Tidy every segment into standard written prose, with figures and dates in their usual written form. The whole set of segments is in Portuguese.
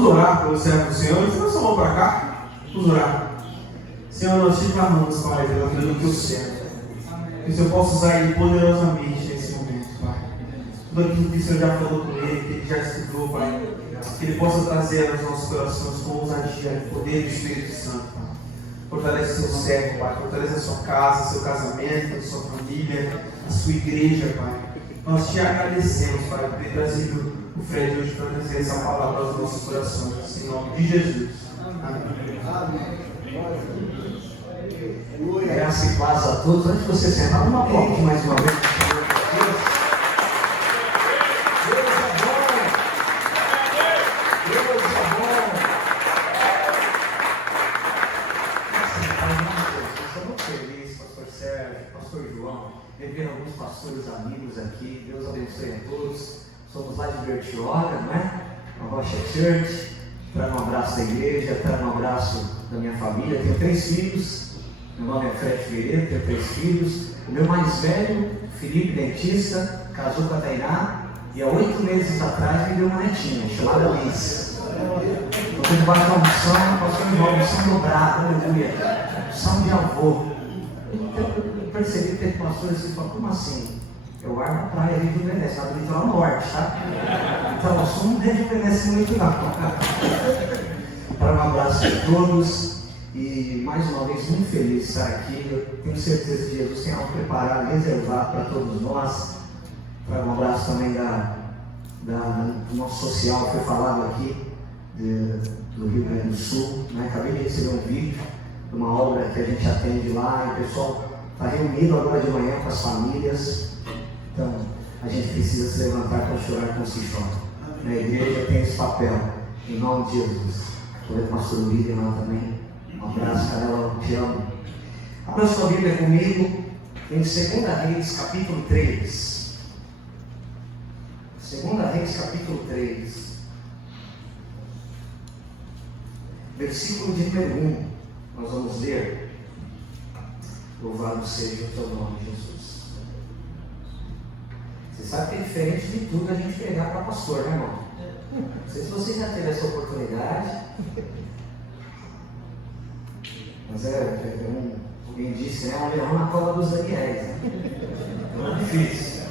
Vamos orar pelo servo do Senhor. Você não mão para cá? Vamos orar. Senhor, nós te clamamos, Pai, pela vida do teu servo. Que o Senhor possa usar ele poderosamente nesse momento, Pai. Tudo aquilo que o Senhor já falou com ele, que ele já estudou, Pai. Que ele possa trazer aos nossos corações com ousadia e poder do Espírito Santo, Pai. Fortalece seu servo, Pai. Fortalece a sua casa, seu casamento, a sua família, a sua igreja, Pai. Nós te agradecemos, Pai, por ter trazido o Fred hoje para trazer essa palavra aos nossos corações. Em nome de Jesus. Amém. Graça e paz a todos. Antes de você sentar, uma aplaudir mais uma vez. Rever alguns pastores amigos aqui, Deus abençoe a todos. Somos lá de Bertioga, não é? A Rocha Church. Trago um abraço da igreja, trago um abraço da minha família. Tenho 3 filhos, meu nome é Fred Ferreira, tenho 3 filhos. O meu mais velho, Felipe, dentista, casou com a Tainá e há 8 meses atrás me deu uma netinha chamada Liz. Então, debaixo da unção, passou uma unção dobrada, aleluia, unção de avô. Eu percebi que teve pastores que falam, como assim? Eu guardo a praia ali do Venecia, lá do litoral norte, tá? Então o assunto não rejuvenesce muito não. Para um abraço a todos e mais uma vez muito feliz de estar aqui. Eu tenho certeza que Jesus tem algo preparado, reservado para todos nós. Para um abraço também do nosso social que foi falado aqui do Rio Grande do Sul, né? Acabei de receber um vídeo de uma obra que a gente atende lá e o pessoal está reunido agora de manhã com as famílias. Então, a gente precisa se levantar para chorar com se chora. A igreja tem esse papel, em nome de Jesus. Estou vendo o pastor William lá também. Um abraço, Canela, eu te amo. Abra sua Bíblia comigo em 2 Reis, capítulo 3. 2 Reis, capítulo 3. Versículo de número 1. Nós vamos ler. Louvado seja o teu nome, Jesus. Você sabe que é diferente de tudo a gente pegar para pastor, né, irmão? Não sei se você já teve essa oportunidade. Mas alguém disse, né? Um leão na cova dos Daniéis. Né? Então é difícil.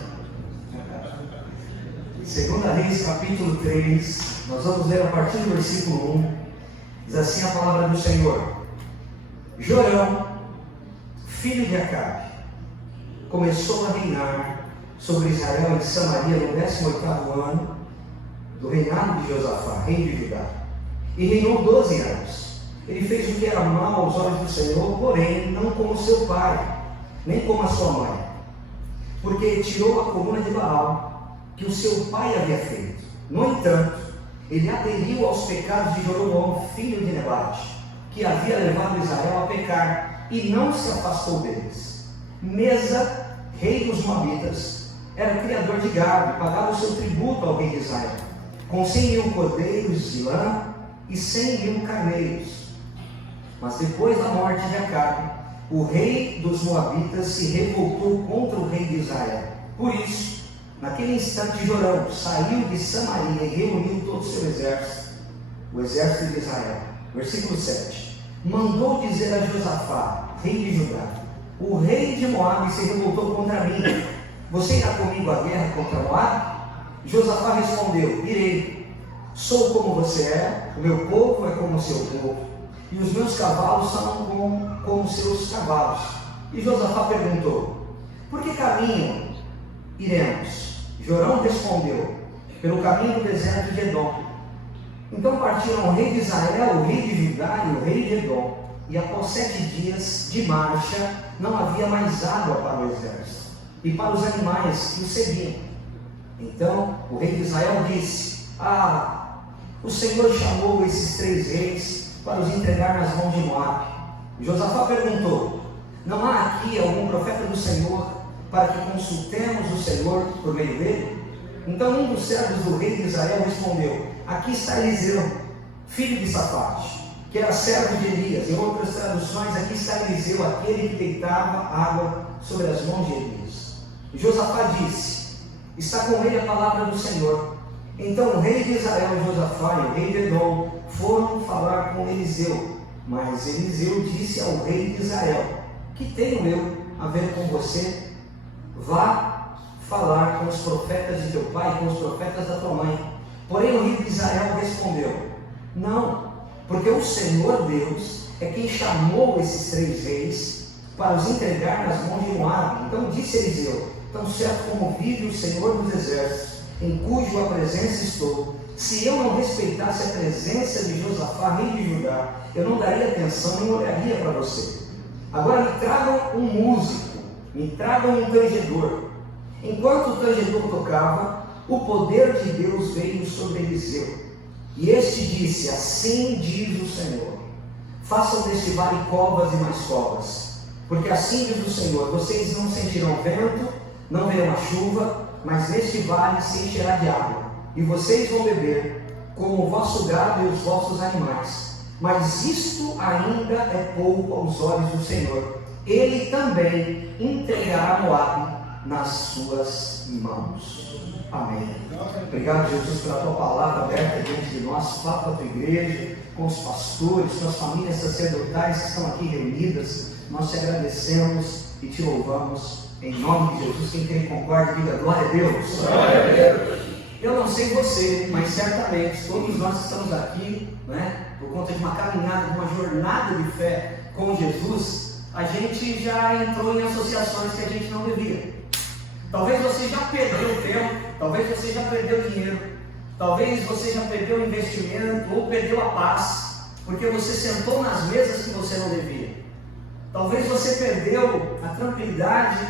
2 Reis, capítulo 3. Nós vamos ler a partir do versículo 1. Diz assim a palavra do Senhor. Jorão, filho de Acabe, começou a reinar sobre Israel em Samaria no 18º ano do reinado de Josafá, rei de Judá, e reinou 12 anos. Ele fez o que era mal aos olhos do Senhor, porém não como seu pai, nem como a sua mãe, porque tirou a coluna de Baal, que o seu pai havia feito. No entanto, ele aderiu aos pecados de Jeroboão, filho de Nebate, que havia levado Israel a pecar, e não se afastou deles. Mesa, rei dos Moabitas, era criador de gado e pagava o seu tributo ao rei de Israel, com 100.000 cordeiros de lã e 100.000 carneiros. Mas depois da morte de Acabe, o rei dos Moabitas se revoltou contra o rei de Israel. Por isso, naquele instante, Jorão saiu de Samaria e reuniu todo o seu exército, o exército de Israel. Versículo 7. Mandou dizer a Josafá, rei de Judá: o rei de Moabe se revoltou contra mim. Você irá comigo à guerra contra Moabe? Josafá respondeu: irei. Sou como você é, o meu povo é como o seu povo, e os meus cavalos são como seus cavalos. E Josafá perguntou: por que caminho iremos? Jorão respondeu: pelo caminho do deserto de Edom. Então partiram o rei de Israel, o rei de Judá e o rei de Edom. E após 7 dias de marcha, não havia mais água para o exército e para os animais que o seguiam. Então o rei de Israel disse: o Senhor chamou esses 3 reis para os entregar nas mãos de Moabe. Josafá perguntou: não há aqui algum profeta do Senhor para que consultemos o Senhor por meio dele? Então um dos servos do rei de Israel respondeu: aqui está Eliseu, filho de Safate, que era servo de Elias. Em outras traduções, aqui está Eliseu, aquele que deitava água sobre as mãos de Elias. E Josafá disse: está com ele a palavra do Senhor. Então o rei de Israel, Josafá, e o rei de Edom foram falar com Eliseu. Mas Eliseu disse ao rei de Israel: que tenho eu a ver com você? Vá falar com os profetas de teu pai, com os profetas da tua mãe. Porém o rei de Israel respondeu: não, porque o Senhor Deus é quem chamou esses 3 reis para os entregar nas mãos de Moabe. Então disse Eliseu: tão certo como vive o Senhor dos exércitos, em cuja presença estou, se eu não respeitasse a presença de Josafá, rei de Judá, eu não daria atenção nem olharia para você. Agora me tragam um músico, me tragam um tangedor. Enquanto o tangedor tocava, o poder de Deus veio sobre Eliseu. E este disse: assim diz o Senhor, façam deste vale covas e mais covas, porque assim diz o Senhor, vocês não sentirão vento, não verão a chuva, mas neste vale se encherá de água, e vocês vão beber, como o vosso gado e os vossos animais. Mas isto ainda é pouco aos olhos do Senhor. Ele também entregará Moabe nas suas mãos. Amém. Obrigado, Jesus, pela tua palavra aberta diante de nós. Fala com a tua igreja, com os pastores, com as famílias sacerdotais que estão aqui reunidas. Nós te agradecemos e te louvamos em nome de Jesus. Quem crê e concorda, diga glória a Deus. Glória a Deus. Eu não sei você, mas certamente todos nós estamos aqui, né, por conta de uma caminhada, de uma jornada de fé com Jesus. A gente já entrou em associações que a gente não devia. Talvez você já perdeu tempo, talvez você já perdeu dinheiro, talvez você já perdeu o investimento ou perdeu a paz, porque você sentou nas mesas que você não devia. Talvez você perdeu a tranquilidade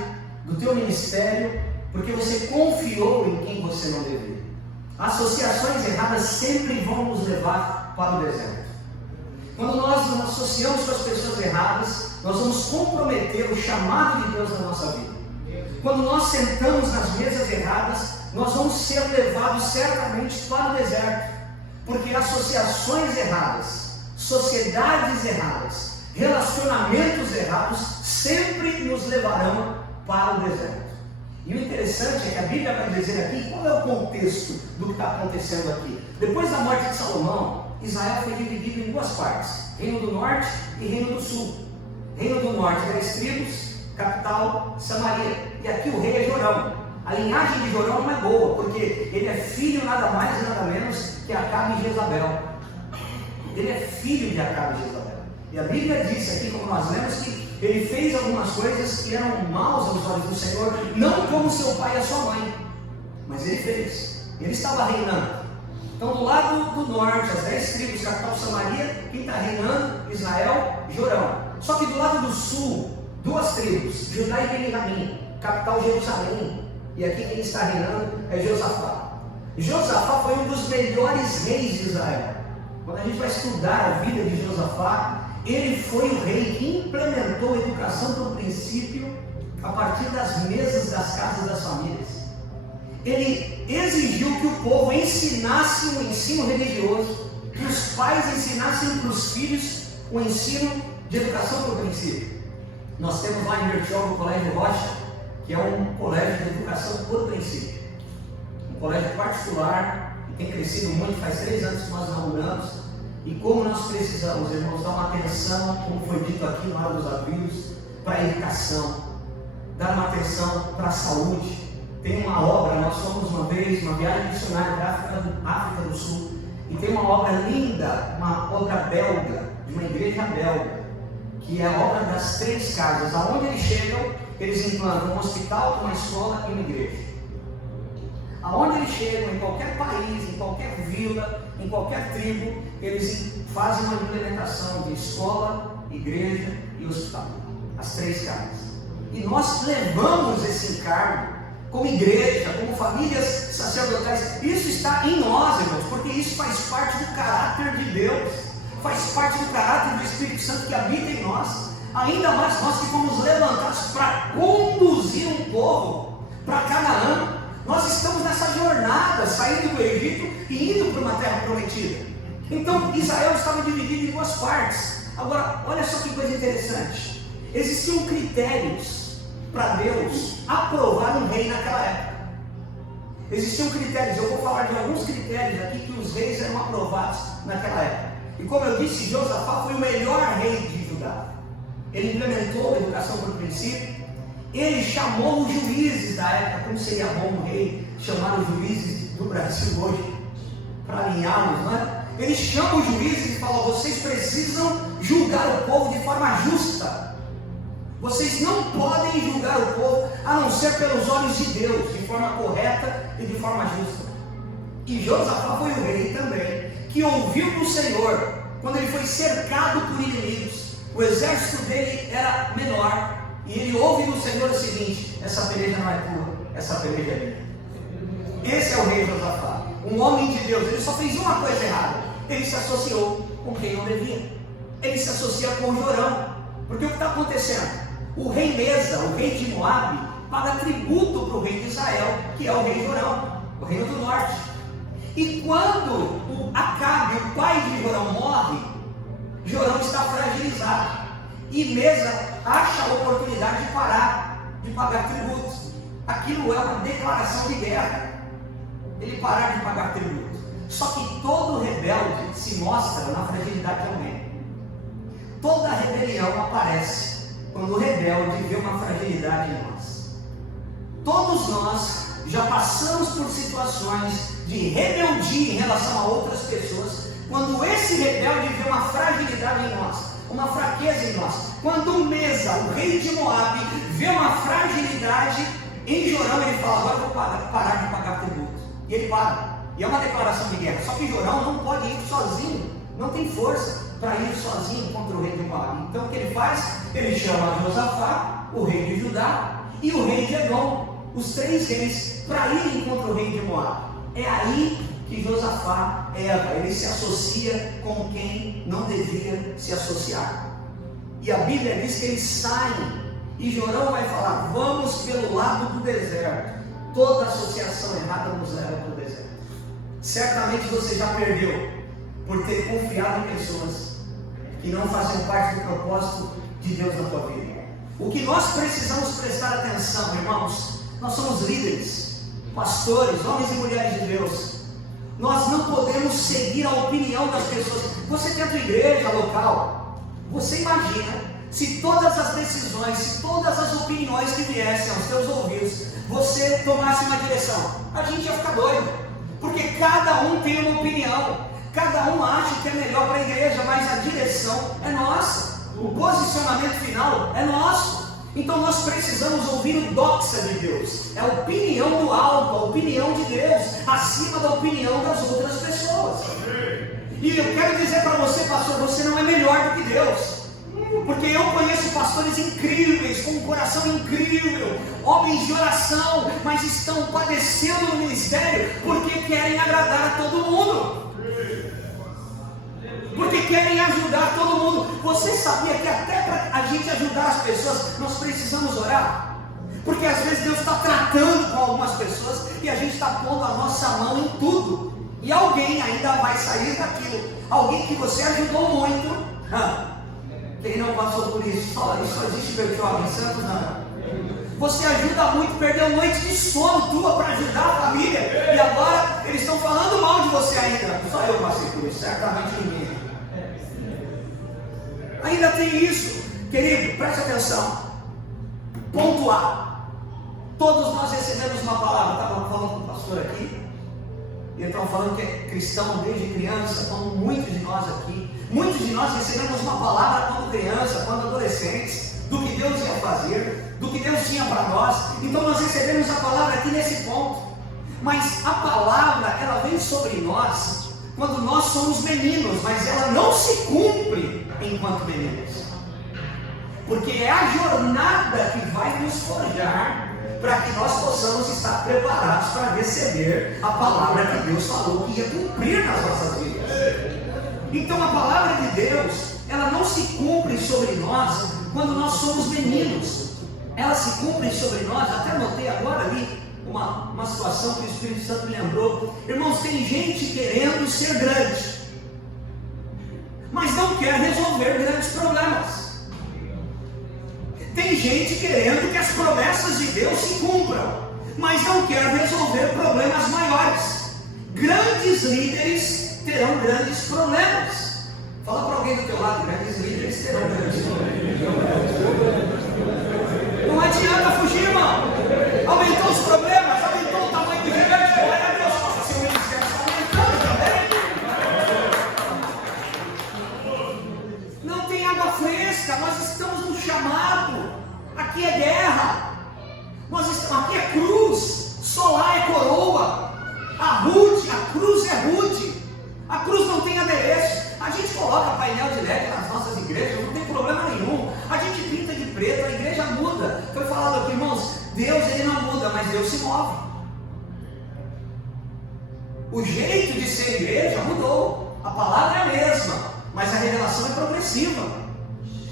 do teu ministério, porque você confiou em quem você não devia. Associações erradas sempre vão nos levar para o deserto. Quando nós nos associamos com as pessoas erradas, nós vamos comprometer o chamado de Deus na nossa vida. Quando nós sentamos nas mesas erradas, nós vamos ser levados certamente para o deserto, porque associações erradas, sociedades erradas, relacionamentos errados sempre nos levarão para o deserto. E o interessante é que a Bíblia vai dizer aqui qual é o contexto do que está acontecendo aqui. Depois da morte de Salomão, Israel foi dividido em 2 partes: Reino do Norte e Reino do Sul. Reino do Norte, 10 tribos, capital Samaria. E aqui o rei é Jorão. A linhagem de Jorão não é boa, porque ele é filho nada mais e nada menos que Acabe e Jezabel. Ele é filho de Acabe e Jezabel. E a Bíblia diz aqui, como nós lemos, que ele fez algumas coisas que eram maus aos olhos do Senhor, não como seu pai e a sua mãe, mas ele fez. Ele estava reinando. Então, do lado do norte, as 10 tribos, capital Samaria, quem está reinando? Israel, Jorão. Só que do lado do sul, 2 tribos, Judá e Benjamim, capital Jerusalém. E aqui quem está reinando é Josafá. Josafá foi um dos melhores reis de Israel. Quando a gente vai estudar a vida de Josafá, ele foi o rei que implementou a educação do princípio a partir das mesas das casas das famílias. Ele exigiu que o povo ensinasse o ensino religioso, que os pais ensinassem para os filhos o ensino de educação por princípio. Nós temos lá em Bertioga o Colégio Rocha, que é um colégio de educação por princípio. Um colégio particular, que tem crescido muito, faz 3 anos que nós inauguramos. E como nós precisamos, irmãos, dar uma atenção, como foi dito aqui lá dos avisos, para a educação, dar uma atenção para a saúde. Tem uma obra, nós fomos uma vez, uma viagem missionária para a África do Sul, e tem uma obra linda, uma obra belga, de uma igreja belga, que é a obra das 3 casas. Aonde eles chegam, eles implantam um hospital, uma escola e uma igreja. Aonde eles chegam, em qualquer país, em qualquer vila, em qualquer tribo, eles fazem uma implementação de escola, igreja e hospital. As 3 casas. E nós levamos esse encargo como igreja, como famílias sacerdotais. Isso está em nós, irmãos, porque isso faz parte do caráter de Deus, faz parte do caráter do Espírito Santo que habita em nós. Ainda mais nós que fomos levantados para conduzir um povo para Canaã. Nós estamos nessa jornada, saindo do Egito e indo para uma terra prometida. Então Israel estava dividido em 2 partes. Agora, olha só que coisa interessante. Existiam critérios para Deus aprovar um rei naquela época. Existiam critérios, eu vou falar de alguns critérios aqui que os reis eram aprovados naquela época. E como eu disse, Josafá foi o melhor rei de Judá. Ele implementou a educação por princípio. Ele chamou os juízes da época. Como seria bom um rei chamar os juízes do Brasil hoje para alinhá-los, não é? Ele chama os juízes e fala: vocês precisam julgar o povo de forma justa. Vocês não podem julgar o povo a não ser pelos olhos de Deus, de forma correta e de forma justa. E Josafá foi o rei também que ouviu do Senhor quando ele foi cercado por inimigos. O exército dele era menor e ele ouve do Senhor o seguinte: essa peleja não é tua, essa peleja é minha. Esse é o rei Josafá, um homem de Deus. Ele só fez uma coisa errada: ele se associou com quem não devia. Ele se associa com Jorão. Porque o que está acontecendo? O rei Mesa, o rei de Moabe, paga tributo para o rei de Israel, que é o rei Jorão, o reino do norte. E quando o Acabe, o pai de Jorão, morre, Jorão está fragilizado. E Mesa acha a oportunidade de parar de pagar tributos. Aquilo é uma declaração de guerra. Ele parar de pagar tributo. Só que todo rebelde se mostra na fragilidade de alguém. Toda rebelião aparece quando o rebelde vê uma fragilidade em nós. Todos nós já passamos por situações de rebeldia em relação a outras pessoas, quando esse rebelde vê uma fragilidade em nós, uma fraqueza em nós. Quando Mesa, o rei de Moabe, vê uma fragilidade em Jorão, ele fala: agora eu vou parar de pagar tributo. E ele para. E é uma declaração de guerra. Só que Jorão não pode ir sozinho, não tem força para ir sozinho contra o rei de Moabe. Então o que ele faz? Ele chama Josafá, o rei de Judá, e o rei de Edom, os três reis, para irem contra o rei de Moabe. É aí que Josafá erra. Ele se associa com quem não devia se associar. E a Bíblia diz que eles saem, e Jorão vai falar: vamos pelo lado do deserto. Toda associação errada nos leva para o deserto. Certamente você já perdeu por ter confiado em pessoas que não fazem parte do propósito de Deus na tua vida. O que nós precisamos prestar atenção, irmãos, nós somos líderes, pastores, homens e mulheres de Deus. Nós não podemos seguir a opinião das pessoas. Você tem a tua igreja local. Você imagina se todas as decisões, se todas as opiniões que viessem aos teus ouvidos, você tomasse uma direção? A gente ia ficar doido, porque cada um tem uma opinião. Cada um acha que é melhor para a igreja, mas a direção é nossa. O posicionamento final é nosso. Então nós precisamos ouvir o doxa de Deus. É a opinião do alto, a opinião de Deus, acima da opinião das outras pessoas. E eu quero dizer para você, pastor, você não é melhor do que Deus. Porque eu conheço pastores incríveis, com um coração incrível, homens de oração, mas estão padecendo no ministério porque querem agradar a todo mundo. Porque querem ajudar todo mundo. Você sabia que até para a gente ajudar as pessoas, nós precisamos orar? Porque às vezes Deus está tratando com algumas pessoas e a gente está pondo a nossa mão em tudo. E alguém ainda vai sair daquilo. Alguém que você ajudou muito. Quem não passou por isso? Fala, isso existe, meu jovem, santo não. Você ajuda muito, perdeu noite de sono tua para ajudar a família. E agora eles estão falando mal de você ainda. Só eu passei por isso, certamente ninguém. Ainda tem isso, querido, preste atenção. Ponto A: todos nós recebemos uma palavra. Estava falando com o pastor aqui, e ele estava falando que é cristão desde criança, como muitos de nós aqui. Muitos de nós recebemos uma palavra quando criança, quando adolescentes, do que Deus ia fazer, do que Deus tinha para nós. Então nós recebemos a palavra aqui nesse ponto. Mas a palavra, ela vem sobre nós quando nós somos meninos, mas ela não se cumpre enquanto meninos. Porque é a jornada que vai nos forjar para que nós possamos estar preparados para receber a palavra que Deus falou que ia cumprir nas nossas vidas. Então a palavra de Deus, ela não se cumpre sobre nós quando nós somos meninos. Ela se cumpre sobre nós. Até notei agora ali uma situação que o Espírito Santo me lembrou. Irmãos, tem gente querendo ser grande, mas não quer resolver grandes problemas. Tem gente querendo que as promessas de Deus se cumpram, mas não quer resolver problemas maiores. Grandes líderes terão grandes problemas. Fala para alguém do teu lado: grandes líderes terão grandes problemas. Não adianta fugir, irmão. Aumentou os problemas, aumentou o tamanho do gigante. Glória a Deus, nossa, seu ministério está aumentando também. Não tem água fresca, nós estamos no chamado. Aqui é guerra. Aqui é cruz, solar é coroa. A cruz é rude. A cruz não tem adereço. A gente coloca painel de LED nas nossas igrejas, não tem problema nenhum. A gente pinta de preto, a igreja muda. Foi falado aqui, irmãos, Deus ele não muda, mas Deus se move. O jeito de ser igreja mudou. A palavra é a mesma, mas a revelação é progressiva.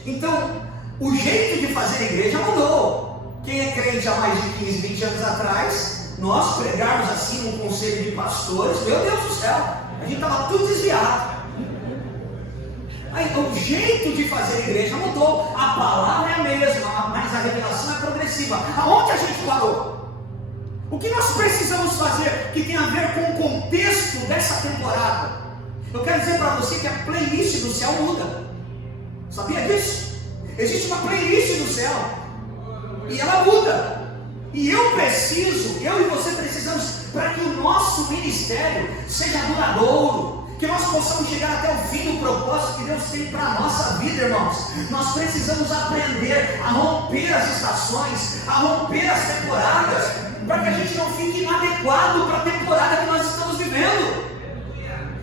Então, o jeito de fazer igreja mudou. Quem é crente há mais de 15, 20 anos atrás, nós pregarmos assim no conselho de pastores, meu Deus do céu, a gente estava tudo desviado. Aí, o jeito de fazer igreja mudou. A palavra é a mesma, mas a revelação é progressiva. Aonde a gente parou? O que nós precisamos fazer que tem a ver com o contexto dessa temporada? Eu quero dizer para você que a playlist do céu muda. Sabia disso? Existe uma playlist do céu e ela muda. E eu e você precisamos, para que o nosso ministério seja duradouro, que nós possamos chegar até o fim do propósito que Deus tem para a nossa vida, irmãos. Nós precisamos aprender a romper as estações, a romper as temporadas, para que a gente não fique inadequado para a temporada que nós estamos vivendo.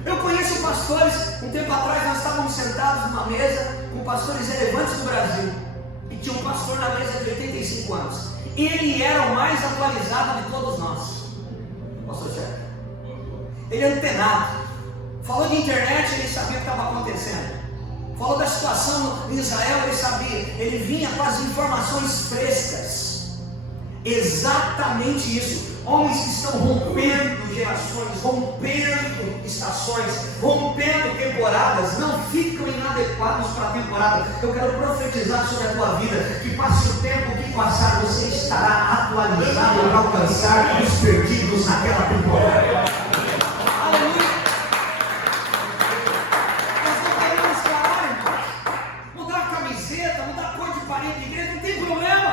Eu conheço pastores, um tempo atrás nós estávamos sentados numa mesa com pastores relevantes do Brasil, e tinha um pastor na mesa de 85 anos. Ele era o mais atualizado de todos nós, pastor Sérgio. Ele é antenado. Falou de internet, ele sabia o que estava acontecendo. Falou da situação em Israel, ele sabia. Ele vinha com as informações frescas. Exatamente isso. Homens que estão rompendo gerações, rompendo estações, rompendo temporadas, não ficam inadequados para a temporada. Eu quero profetizar sobre a tua vida, que passe o tempo que passar, você estará atualizado para alcançar os perdidos naquela temporada. Aleluia! Nós não queremos parar, mudar a camiseta, mudar a cor de parede de igreja, não tem problema.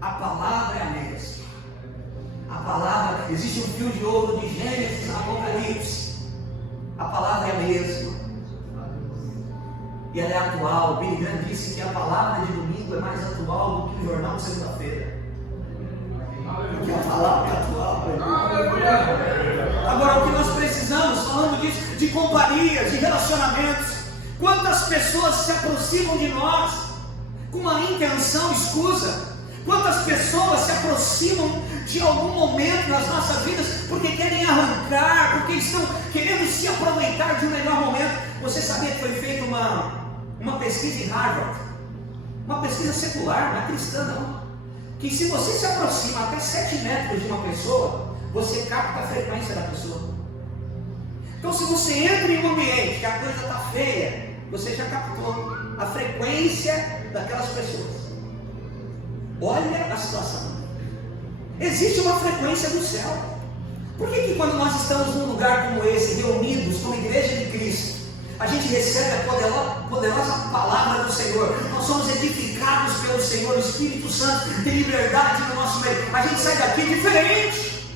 A palavra é a mesma. A palavra, existe um fio de ouro de Gênesis a Apocalipse. A palavra é a mesma. E ela é atual. O Billy Graham disse que a palavra de domingo é mais atual do que o jornal de segunda-feira. Porque a palavra é atual. Agora, o que nós precisamos, falando disso, de companhias, de relacionamentos. Quantas pessoas se aproximam de nós com uma intenção escusa? Quantas pessoas se aproximam de algum momento nas nossas vidas porque querem arrancar, porque estão querendo se aproveitar de um melhor momento? Você sabia que foi feita uma pesquisa em Harvard, uma pesquisa secular, não é cristã não, que se você se aproxima até 7 metros de uma pessoa, você capta a frequência da pessoa. Então, se você entra em um ambiente que a coisa está feia, você já captou a frequência daquelas pessoas. Olha a situação. Existe uma frequência do céu. Por que quando nós estamos num lugar como esse, reunidos como igreja de Cristo, a gente recebe a poderosa palavra do Senhor, nós somos edificados pelo Senhor, o Espírito Santo tem liberdade no nosso meio, a gente sai daqui diferente,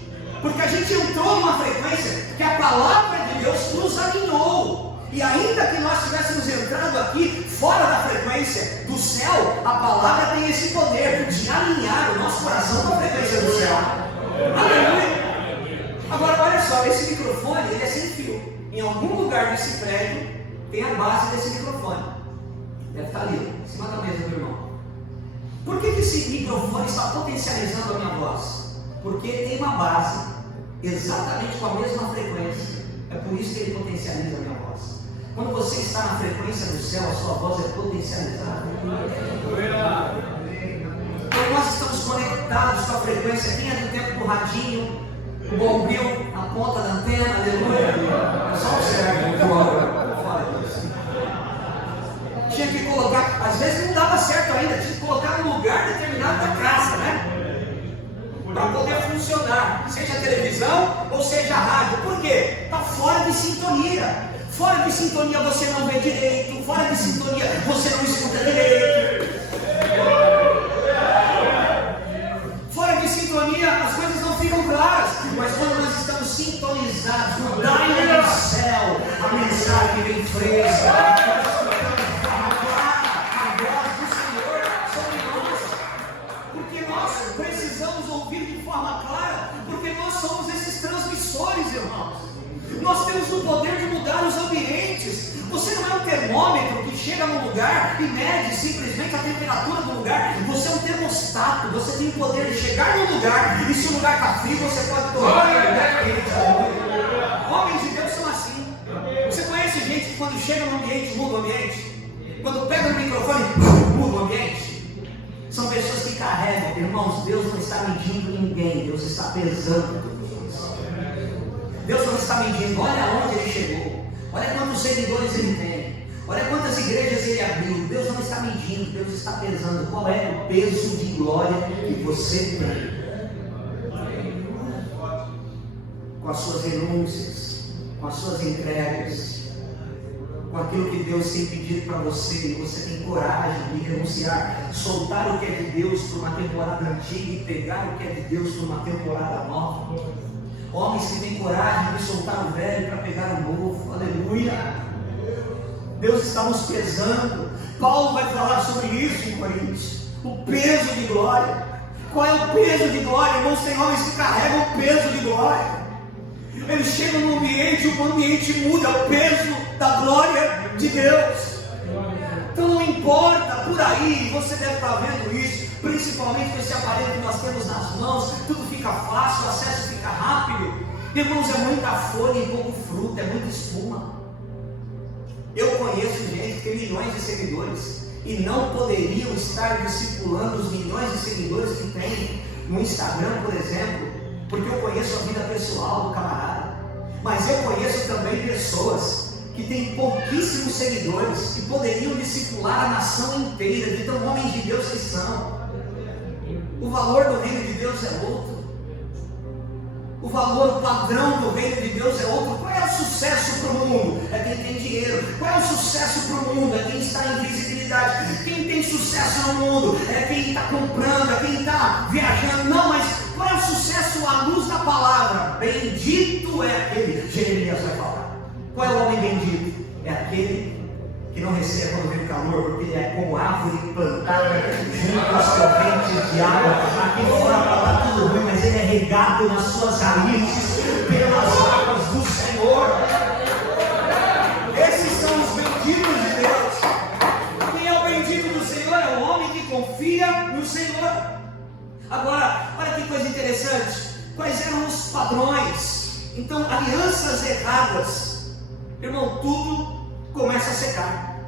porque a gente entrou numa frequência que a palavra de Deus nos alinhou. E ainda que nós tivéssemos entrado aqui fora da frequência do céu, a palavra tem esse poder de alinhar o nosso coração com a frequência do céu. Aleluia! Agora olha só, esse microfone ele é sem fio. Em algum lugar desse prédio tem a base desse microfone. Deve estar ali, em cima da mesa do irmão. Por que esse microfone está potencializando a minha voz? Porque tem uma base exatamente com a mesma frequência. É por isso que ele potencializa a minha voz. Quando você está na frequência do céu, a sua voz é potencializada. Quando nós estamos conectados com a frequência, quem é do tempo do radinho, o bombril na ponta da antena, aleluia. Só observe, tinha que colocar, às vezes não dava certo ainda, tinha que colocar no lugar determinado da casa, né? para poder funcionar, seja a televisão ou seja a rádio. Por quê? Está fora de sintonia. Fora de sintonia você não vê direito, fora de sintonia você não escuta direito. Fora de sintonia as coisas não ficam claras. Mas quando nós estamos sintonizados no Daimon do céu, a mensagem vem fresca. A voz do Senhor sobre nós. Porque nós precisamos ouvir de forma clara, porque nós somos esses transmissores, irmãos. Nós temos o poder de mudar os ambientes. Você não é um termômetro que chega num lugar e mede simplesmente a temperatura do lugar. Você é um termostato. Você tem o poder de chegar num lugar e se o lugar está frio, você pode tornar o lugar quente. Homens de Deus são assim. Você conhece gente que quando chega no ambiente, muda o ambiente? Quando pega no microfone, muda o ambiente? São pessoas que carregam. Irmãos, Deus não está medindo ninguém. Deus está pesando. Deus não está medindo, olha aonde ele chegou, olha quantos seguidores ele tem, olha quantas igrejas ele abriu. Deus não está medindo, Deus está pesando. Qual é o peso de glória que você tem? Com as suas renúncias, com as suas entregas, com aquilo que Deus tem pedido para você, e você tem coragem de renunciar, soltar o que é de Deus por uma temporada antiga e pegar o que é de Deus por uma temporada nova. Homens que têm coragem de soltar o velho para pegar o novo. Aleluia. Deus está nos pesando. Paulo vai falar sobre isso em Coríntios. O peso de glória. Qual é o peso de glória? Irmãos, tem homens que carregam o peso de glória. Eles chegam no ambiente e o ambiente muda. O peso da glória de Deus. Então não importa, por aí, você deve estar vendo isso, principalmente com esse aparelho que nós temos nas mãos, tudo fica fácil, o acesso fica rápido. Irmãos, é muita folha e pouco fruto, é muita espuma. Eu conheço gente que tem milhões de seguidores e não poderiam estar discipulando os milhões de seguidores que tem no Instagram, por exemplo, porque eu conheço a vida pessoal do camarada. Mas eu conheço também pessoas que têm pouquíssimos seguidores, que poderiam discipular a nação inteira, de tão homens de Deus que são. O valor do reino de Deus é outro. O valor padrão do reino de Deus é outro. Qual é o sucesso para o mundo? É quem tem dinheiro. Qual é o sucesso para o mundo? É quem está em visibilidade. Quem tem sucesso no mundo? É quem está comprando, é quem está viajando. Não, mas qual é o sucesso à luz da palavra? Bendito é aquele. Jeremias vai falar. Qual é o homem bendito? É aquele que não recebe quando vem o calor, porque ele é como árvore plantada junto às correntes de água. Aqui fora está tudo ruim, mas ele é regado nas suas raízes pelas águas do Senhor. Esses são os benditos de Deus. Quem é o bendito do Senhor? É o homem que confia no Senhor. Agora, olha que coisa interessante. Quais eram os padrões? Então, alianças erradas. Irmão, tudo começa a secar.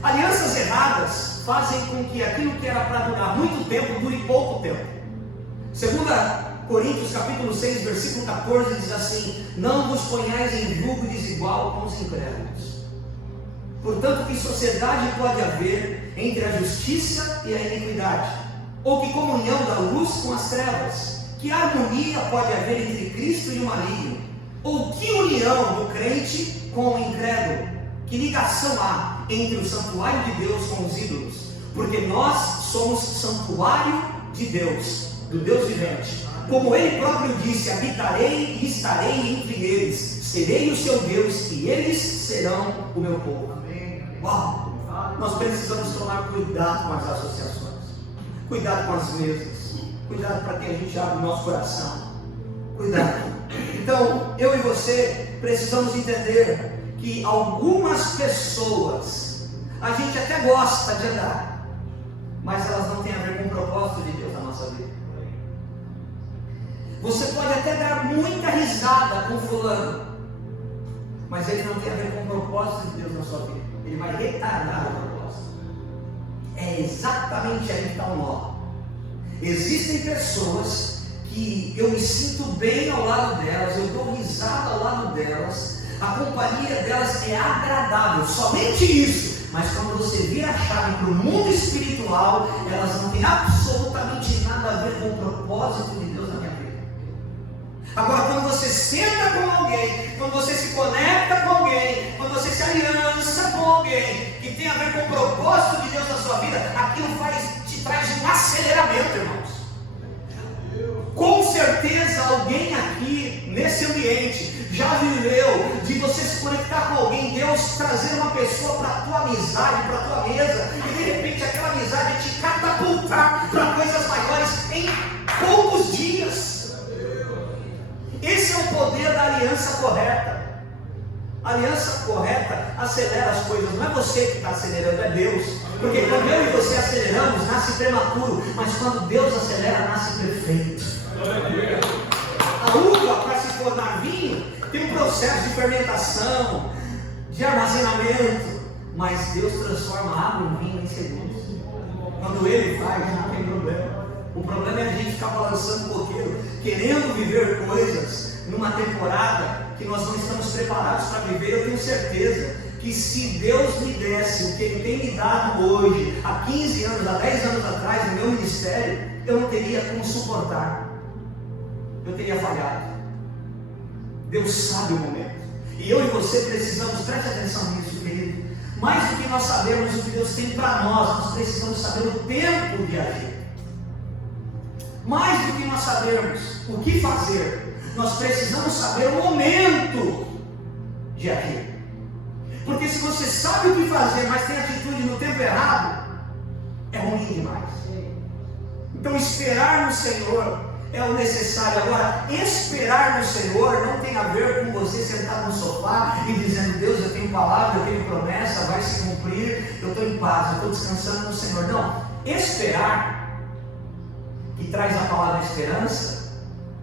Alianças erradas fazem com que aquilo que era para durar muito tempo, dure pouco tempo. 2 Coríntios capítulo 6, versículo 14 diz assim: não vos ponhais em julgo desigual com os incrédulos. Portanto, que sociedade pode haver entre a justiça e a iniquidade? Ou que comunhão da luz com as trevas? Que harmonia pode haver entre Cristo e o maligno? Ou que união do crente com o incrédulo? Que ligação há entre o santuário de Deus com os ídolos? Porque nós somos santuário de Deus, do Deus vivente. Como ele próprio disse: habitarei e estarei entre eles, serei o seu Deus e eles serão o meu povo. Uau! Nós precisamos tomar cuidado com as associações, cuidado com as mesas, cuidado para que a gente abra o nosso coração. Cuidado. Então, eu e você precisamos entender que algumas pessoas a gente até gosta de andar, mas elas não têm a ver com o propósito de Deus na nossa vida. Você pode até dar muita risada com fulano, mas ele não tem a ver com o propósito de Deus na sua vida. Ele vai retardar o propósito. É exatamente aí que está o nó. Existem pessoas que eu me sinto bem ao lado delas, eu dou risada ao lado delas, a companhia delas é agradável, somente isso. Mas quando você vira a chave para o mundo espiritual, elas não têm absolutamente nada a ver com o propósito de Deus na minha vida. Agora, quando você senta com alguém, quando você se conecta com alguém, quando você se aliança com alguém que tem a ver com o propósito de Deus na sua vida, aquilo te traz um aceleramento, irmãos. Com certeza alguém aqui nesse ambiente já viveu de você se conectar com alguém, Deus trazer uma pessoa para a tua amizade, para a tua mesa, e de repente aquela amizade te catapultar para coisas maiores em poucos dias. Esse é o poder da aliança correta. A aliança correta acelera as coisas, não é você que está acelerando, é Deus. Porque quando eu e você aceleramos, nasce prematuro, mas quando Deus acelera, nasce perfeito. A uva, para se tornar vinho, tem um processo de fermentação, de armazenamento, mas Deus transforma água em vinho em segundos. Quando Ele faz, não tem problema. O problema é a gente ficar balançando o coqueiro, querendo viver coisas numa temporada que nós não estamos preparados para viver. Eu tenho certeza que se Deus me desse o que Ele tem me dado hoje, há 15 anos, há 10 anos atrás, no meu ministério, eu não teria como suportar. Eu teria falhado. Deus sabe o momento. E eu e você precisamos, preste atenção nisso, querido. Mais do que nós sabemos o que Deus tem para nós precisamos saber o tempo de agir. Mais do que nós sabermos o que fazer, nós precisamos saber o momento de agir. Porque se você sabe o que fazer, mas tem atitude no tempo errado, é ruim demais. Então esperar no Senhor é o necessário. Agora, esperar no Senhor não tem a ver com você sentar no sofá e dizendo: Deus, eu tenho palavra, eu tenho promessa, vai se cumprir, eu estou em paz, eu estou descansando no Senhor. Não, esperar, que traz a palavra esperança,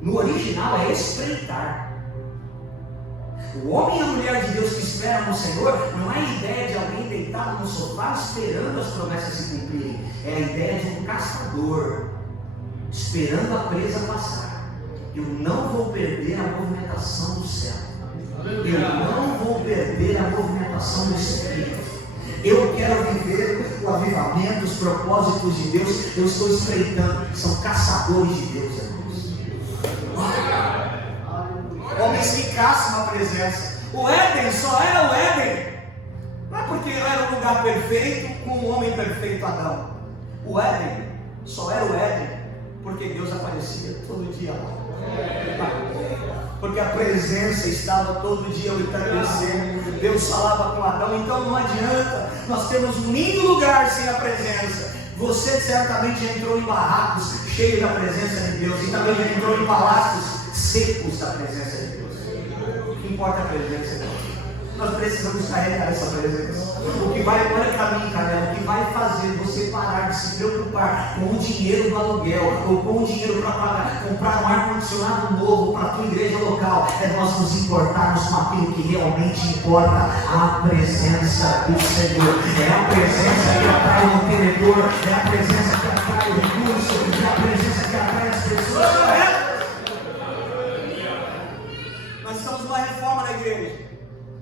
no original é espreitar. O homem e a mulher de Deus que esperam no Senhor não é a ideia de alguém deitado no sofá esperando as promessas se cumprirem, é a ideia de um caçador esperando a presa passar. Eu não vou perder a movimentação do céu, eu não vou perder a movimentação do Espírito. Eu quero viver o avivamento, os propósitos de Deus. Eu estou espreitando. São caçadores de Deus, irmãos. Homens que caçam a presença. O Éden só era o Éden, não é porque era um lugar perfeito com um homem perfeito, Adão. O Éden só era o Éden porque Deus aparecia todo dia lá. Porque a presença estava todo dia ao entardecer. Deus falava com Adão. Então não adianta, nós temos um lindo lugar sem a presença. Você certamente já entrou em barracos cheios da presença de Deus, e também já entrou em palácios secos da presença de Deus. O que importa é a presença de Deus. Nós precisamos carregar essa presença. O que vai, olha para mim, Canela, o que vai fazer você parar de se preocupar com o dinheiro do aluguel, ou com o dinheiro para comprar um ar-condicionado novo para a tua igreja local, é nós nos importarmos com aquilo que realmente importa: a presença do Senhor. É a presença que atrai o mantenedor, é a presença que atrai o recurso, é a presença que atrai as pessoas. Nós estamos numa reforma na igreja.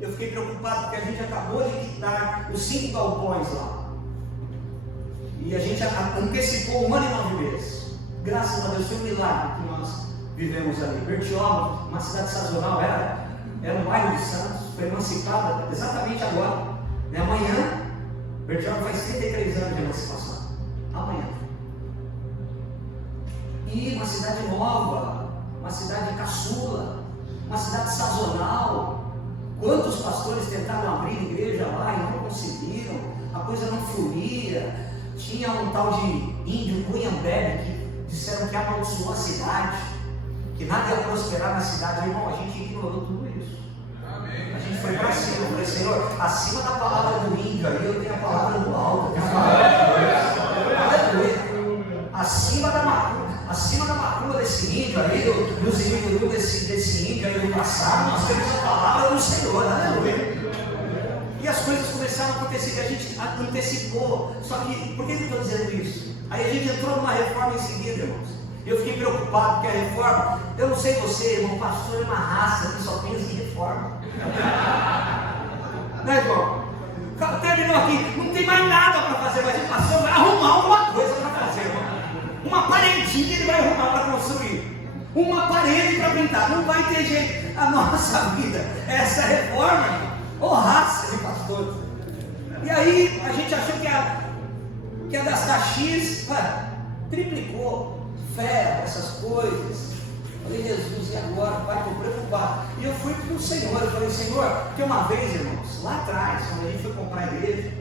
Eu fiquei preocupado porque a gente acabou de quitar os 5 galpões lá. E a gente antecipou 1 ano e 9 meses. Graças a Deus, foi um milagre que nós vivemos ali. Bertioga, uma cidade sazonal, era um bairro de Santos, foi emancipada exatamente agora. Amanhã, Bertioga faz 33 anos de emancipação. Amanhã. E uma cidade nova, uma cidade caçula, uma cidade sazonal. Quantos pastores tentaram abrir igreja lá e não conseguiram, a coisa não fluía. Tinha um tal de índio Cunhambebe que disseram que amaldiçoou a cidade, que nada ia prosperar na cidade. Irmão, a gente ignorou tudo isso. Amém. A gente foi para cima. Eu falei: Senhor, acima da palavra do índio aí, eu tenho a palavra do alto, eu tenho a palavra de Deus. Aleluia. Acima da macumba desse índio aí, dos inimigos desse índio aí do passado, nós temos a palavra do Senhor, aleluia. E as coisas começaram a acontecer, que a gente antecipou. Só que, por que eu estou dizendo isso? Aí a gente entrou numa reforma em seguida, irmãos. Eu fiquei preocupado, porque a reforma, eu não sei você, irmão, pastor é uma raça que só pensa em reforma. Não é, irmão? Terminou aqui, não tem mais nada para fazer, mas o pastor vai arrumar alguma coisa para fazer, irmão. Uma paredinha ele vai arrumar para construir. uma parede para pintar, não vai ter jeito. A nossa vida, essa reforma, irmão, ô raça de pastor. E aí a gente achou que ia gastar X, triplicou, fé, essas coisas. Falei, Jesus, e agora? Pai, estou preocupado. E eu fui para o Senhor, eu falei, Senhor, porque uma vez, irmãos, lá atrás, quando a gente foi comprar a igreja,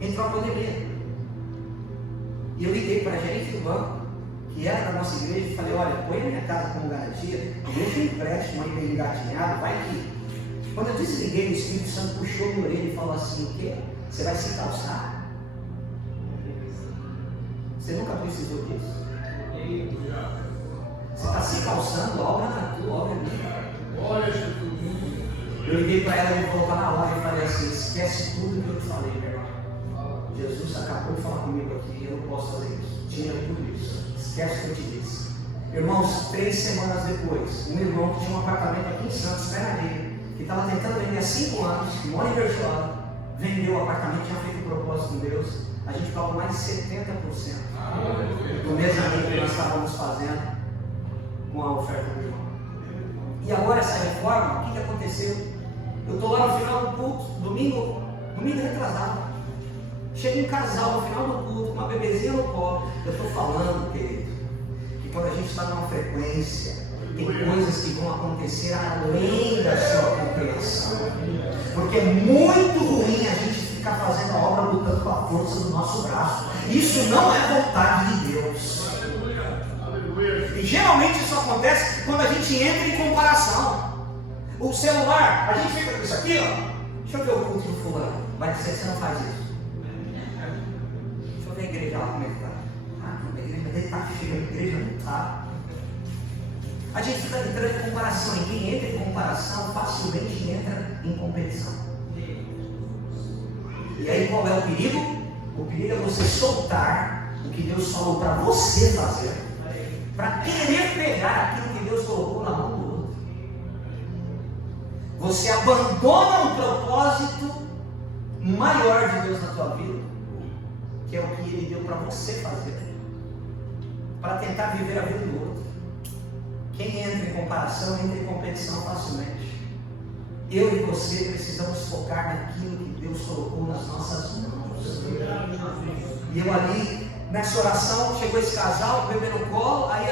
entrou a pandemia. E eu liguei para a gerente do banco, que era da nossa igreja, e falei, olha, põe a minha casa como garantia, deixa um empréstimo aí meio engatinhado, vai que. Quando eu desliguei, o Espírito Santo puxou minha orelha e falou assim, o quê? Você vai se calçar? Você nunca precisou disso? Você está se calçando, obra na tua, obra minha. Eu liguei para ela e vou voltar na hora e falei assim, esquece tudo que eu te falei, meu irmão. Jesus acabou de falar comigo aqui, eu não posso fazer isso. Tinha tudo isso. Esquece o que eu te disse. Irmãos, 3 semanas depois, um irmão que tinha um apartamento aqui em Santos, Pernambuco, que estava tentando vender há 5 anos, que mora em Bertioga, vendeu o apartamento, tinha feito o propósito com Deus. A gente pagou mais de 70% do mesamento que nós estávamos fazendo com a oferta do irmão. E agora essa reforma, o que aconteceu? Eu estou lá no final do culto, domingo retrasado. Chega um casal no final do culto, uma bebezinha no colo. Eu estou falando, querido, que quando a gente está numa frequência, tem coisas que vão acontecer além da sua compreensão. Porque é muito ruim a gente ficar fazendo a obra lutando com a força do nosso braço. Isso não é vontade de Deus. E geralmente isso acontece quando a gente entra em comparação. O celular, a gente fica com isso aqui, ó. Deixa eu ver o culto do fulano. Vai dizer que você não faz isso. Deixa eu ver a igreja lá como é que está. A igreja dele está cheia, a igreja não está. A gente fica entrando em comparação. E quem entra em comparação facilmente entra em competição. E aí qual é o perigo? O perigo é você soltar o que Deus falou para você fazer, para querer pegar aquilo que Deus colocou na mão do outro. Você abandona um propósito maior de Deus na tua vida, que é o que Ele deu para você fazer, para tentar viver a vida do outro. Quem entra em comparação, entra em competição facilmente. Eu e você precisamos focar naquilo que Deus colocou nas nossas mãos. E eu ali, nessa oração, chegou esse casal, o bebê no colo, aí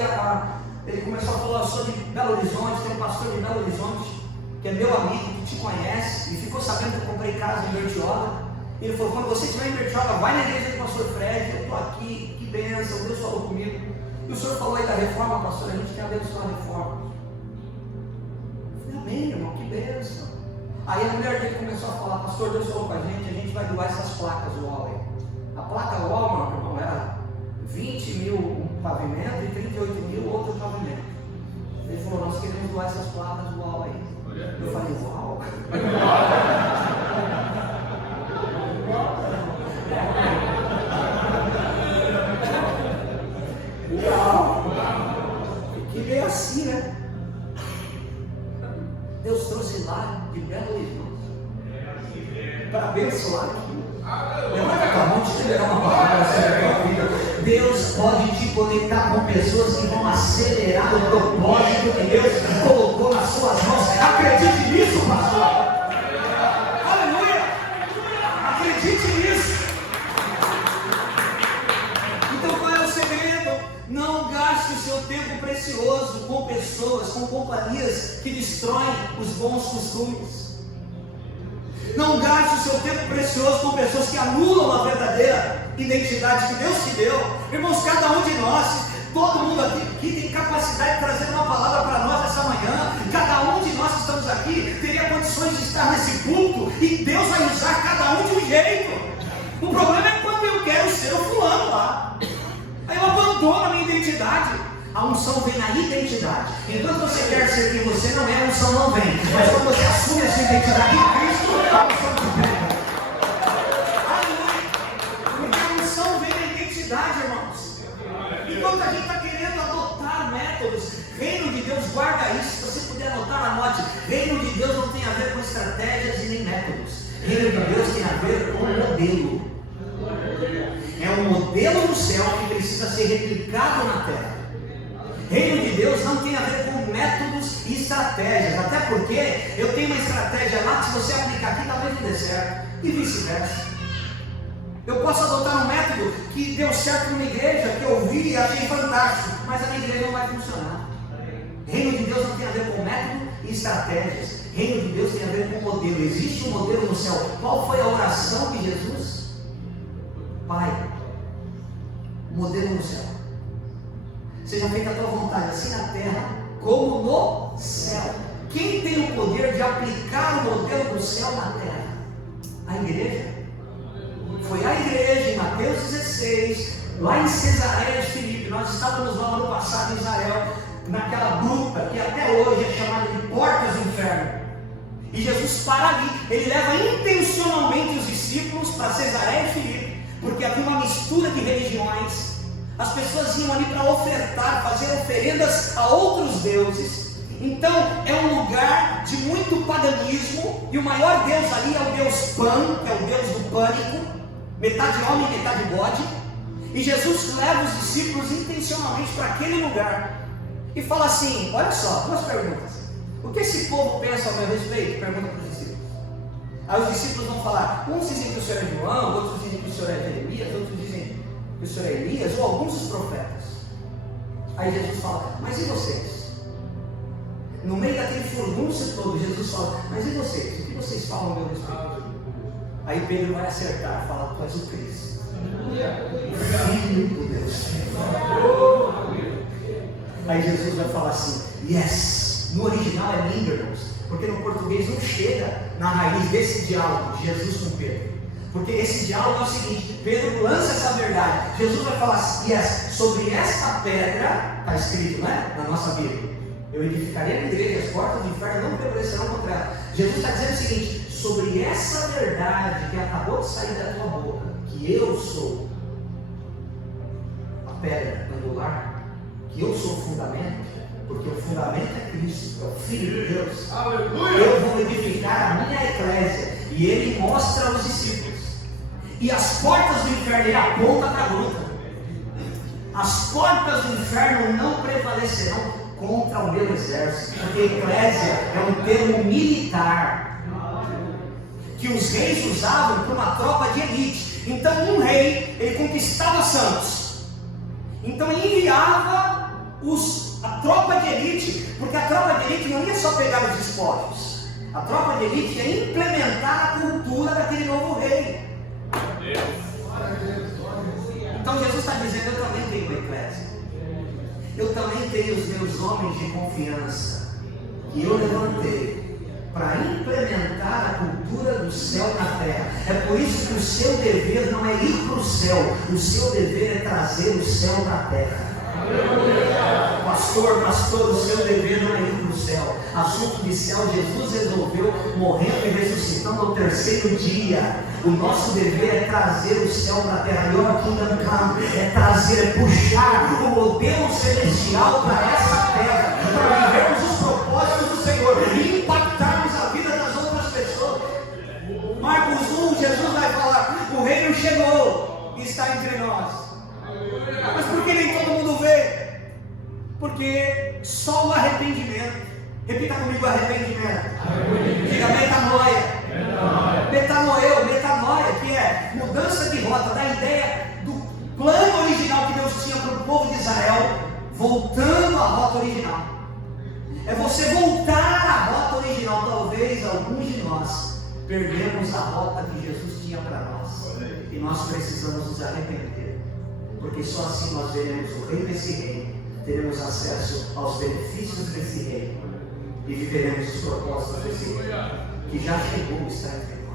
ele começou a falar sobre Belo Horizonte, tem um pastor de Belo Horizonte, que é meu amigo, que te conhece, e ficou sabendo que eu comprei casa em Bertioga. Ele falou, quando você estiver em Bertioga, vai na igreja do pastor Fred, eu estou aqui, que bênção, Deus falou comigo. E o senhor falou aí da reforma, pastor, a gente tem a abençoar a reforma. Eu falei, amém, irmão, que bênção. Aí a mulher dele começou a falar, pastor, Deus falou com a gente vai doar essas placas UOL aí. A placa UOL, meu irmão, era 20 mil um pavimento e 38 mil outro pavimento. Ele falou, nós queremos doar essas placas UOL aí. Eu falei, uau! Que veio assim, né? Deus trouxe lá de Belo Horizonte para abençoar aqui. Levanta a mão, deixa eu pegar uma palavra sobre a tua vida. Deus pode te conectar com pessoas que vão acelerar o propósito que Deus colocou nas suas mãos. Acredite nisso, pastor. Aleluia! Acredite nisso. Então qual é o segredo? Não gaste o seu tempo precioso com pessoas, com companhias que destroem os bons costumes. Não gaste o seu tempo precioso com pessoas que anulam a verdadeira identidade que Deus te deu. Irmãos, cada um de nós, todo mundo aqui tem capacidade de trazer uma palavra para nós essa manhã. Cada um de nós que estamos aqui teria condições de estar nesse culto e Deus vai usar cada um de um jeito. O problema é quando eu quero ser o fulano lá. Aí eu abandono a minha identidade. A unção vem na identidade. Enquanto você quer ser quem você não é, a unção não vem. Mas quando você assume a sua identidade em Cristo, a unção te pega. Aleluia! Porque a unção vem na identidade, irmãos. Enquanto a gente está querendo adotar métodos, reino de Deus, guarda isso. Se você puder anotar, anote. Reino de Deus não tem a ver com estratégias e nem métodos. Reino de Deus tem a ver com modelo. É um modelo no céu que precisa ser replicado na terra. Reino de Deus não tem a ver com métodos e estratégias, até porque eu tenho uma estratégia lá que se você aplicar aqui talvez não dê certo, e vice-versa. Eu posso adotar um método que deu certo numa igreja, que eu vi e achei fantástico, mas a minha igreja não vai funcionar. Reino de Deus não tem a ver com método e estratégias. Reino de Deus tem a ver com modelo. Existe um modelo no céu. Qual foi a oração de Jesus? Pai, modelo no céu. Seja feita a tua vontade, assim na terra como no céu. Quem tem o poder de aplicar o modelo do céu na terra? A igreja. Foi a igreja em Mateus 16, lá em Cesareia de Filipe. Nós estávamos lá no ano passado em Israel, naquela gruta que até hoje é chamada de Portas do Inferno. E Jesus para ali, ele leva intencionalmente os discípulos para Cesareia de Filipe, porque havia uma mistura de religiões. As pessoas iam ali para ofertar, fazer oferendas a outros deuses. Então é um lugar de muito paganismo, e o maior deus ali é o deus Pan, que é o deus do pânico, metade homem e metade bode. E Jesus leva os discípulos intencionalmente para aquele lugar e fala assim: olha só, duas perguntas. O que esse povo pensa ao meu respeito? Pergunta para os discípulos. Aí os discípulos vão falar: uns dizem que o Senhor é João, outros dizem que o Senhor é Jeremias, outros dizem que o Senhor é Elias, ou alguns dos profetas. Aí Jesus fala: mas e vocês? No meio daquele furdúncio todo, Jesus fala: mas e vocês? O que vocês falam ao meu respeito? Aí Pedro vai acertar, fala: tu és o Cristo, o Filho do Deus. Aí Jesus vai falar assim: yes. No original é lindo, irmãos, porque no português não chega na raiz desse diálogo de Jesus com Pedro. Porque esse diálogo é o seguinte: Pedro lança essa verdade, Jesus vai falar assim: yes, sobre esta pedra, está escrito, né, na nossa Bíblia, eu edificarei a igreja, as portas do inferno não prevalecerão contra ela. Jesus está dizendo o seguinte: sobre essa verdade que acabou de sair da tua boca, que eu sou a pedra angular, que eu sou o fundamento, porque o fundamento é Cristo, é o Filho de Deus. Aleluia! Eu vou edificar a minha eclésia, e ele mostra aos discípulos. E as portas do inferno, ele aponta para a gruta. As portas do inferno não prevalecerão contra o meu exército, porque eclésia é um termo militar que os reis usavam para uma tropa de elite. Então um rei, ele conquistava santos, então ele enviava a tropa de elite, porque a tropa de elite não ia só pegar os despojos, a tropa de elite ia implementar a cultura daquele novo rei. Então Jesus está dizendo: eu também tenho uma eclésia, eu também tenho os meus homens de confiança, que eu levantei para implementar a cultura do céu na terra. É por isso que o seu dever não é ir para o céu, o seu dever é trazer o céu para a terra. Pastor, o seu dever não é ir para o céu. Assunto de céu, Jesus resolveu, morrendo e ressuscitando ao terceiro dia. O nosso dever é trazer o céu para a terra. É trazer, é puxar o modelo celestial para essa terra, para vivermos os propósitos do Senhor e impactarmos a vida das outras pessoas. Marcos 1, Jesus vai falar: o reino chegou e está entre nós. Mas por que nem todo mundo vê? Porque só o arrependimento. Repita comigo: arrependimento. Diga metanoia. Metanoia, que é mudança de rota da ideia do plano original que Deus tinha para o povo de Israel, voltando à rota original. É você voltar à rota original. Talvez alguns de nós perdemos a rota que Jesus tinha para nós, e nós precisamos nos arrepender, porque só assim nós veremos o rei desse reino, teremos acesso aos benefícios desse reino e viveremos os propósitos desse reino, que já chegou, está entre nós.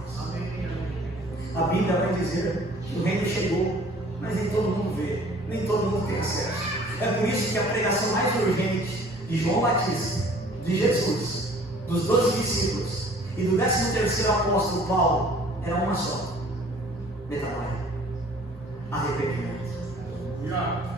A Bíblia vai dizer que o reino chegou, mas nem todo mundo vê, nem todo mundo tem acesso. É por isso que a pregação mais urgente de João Batista, de Jesus, dos 12 discípulos e do 13º apóstolo Paulo era uma só: metanoia, arrependimento.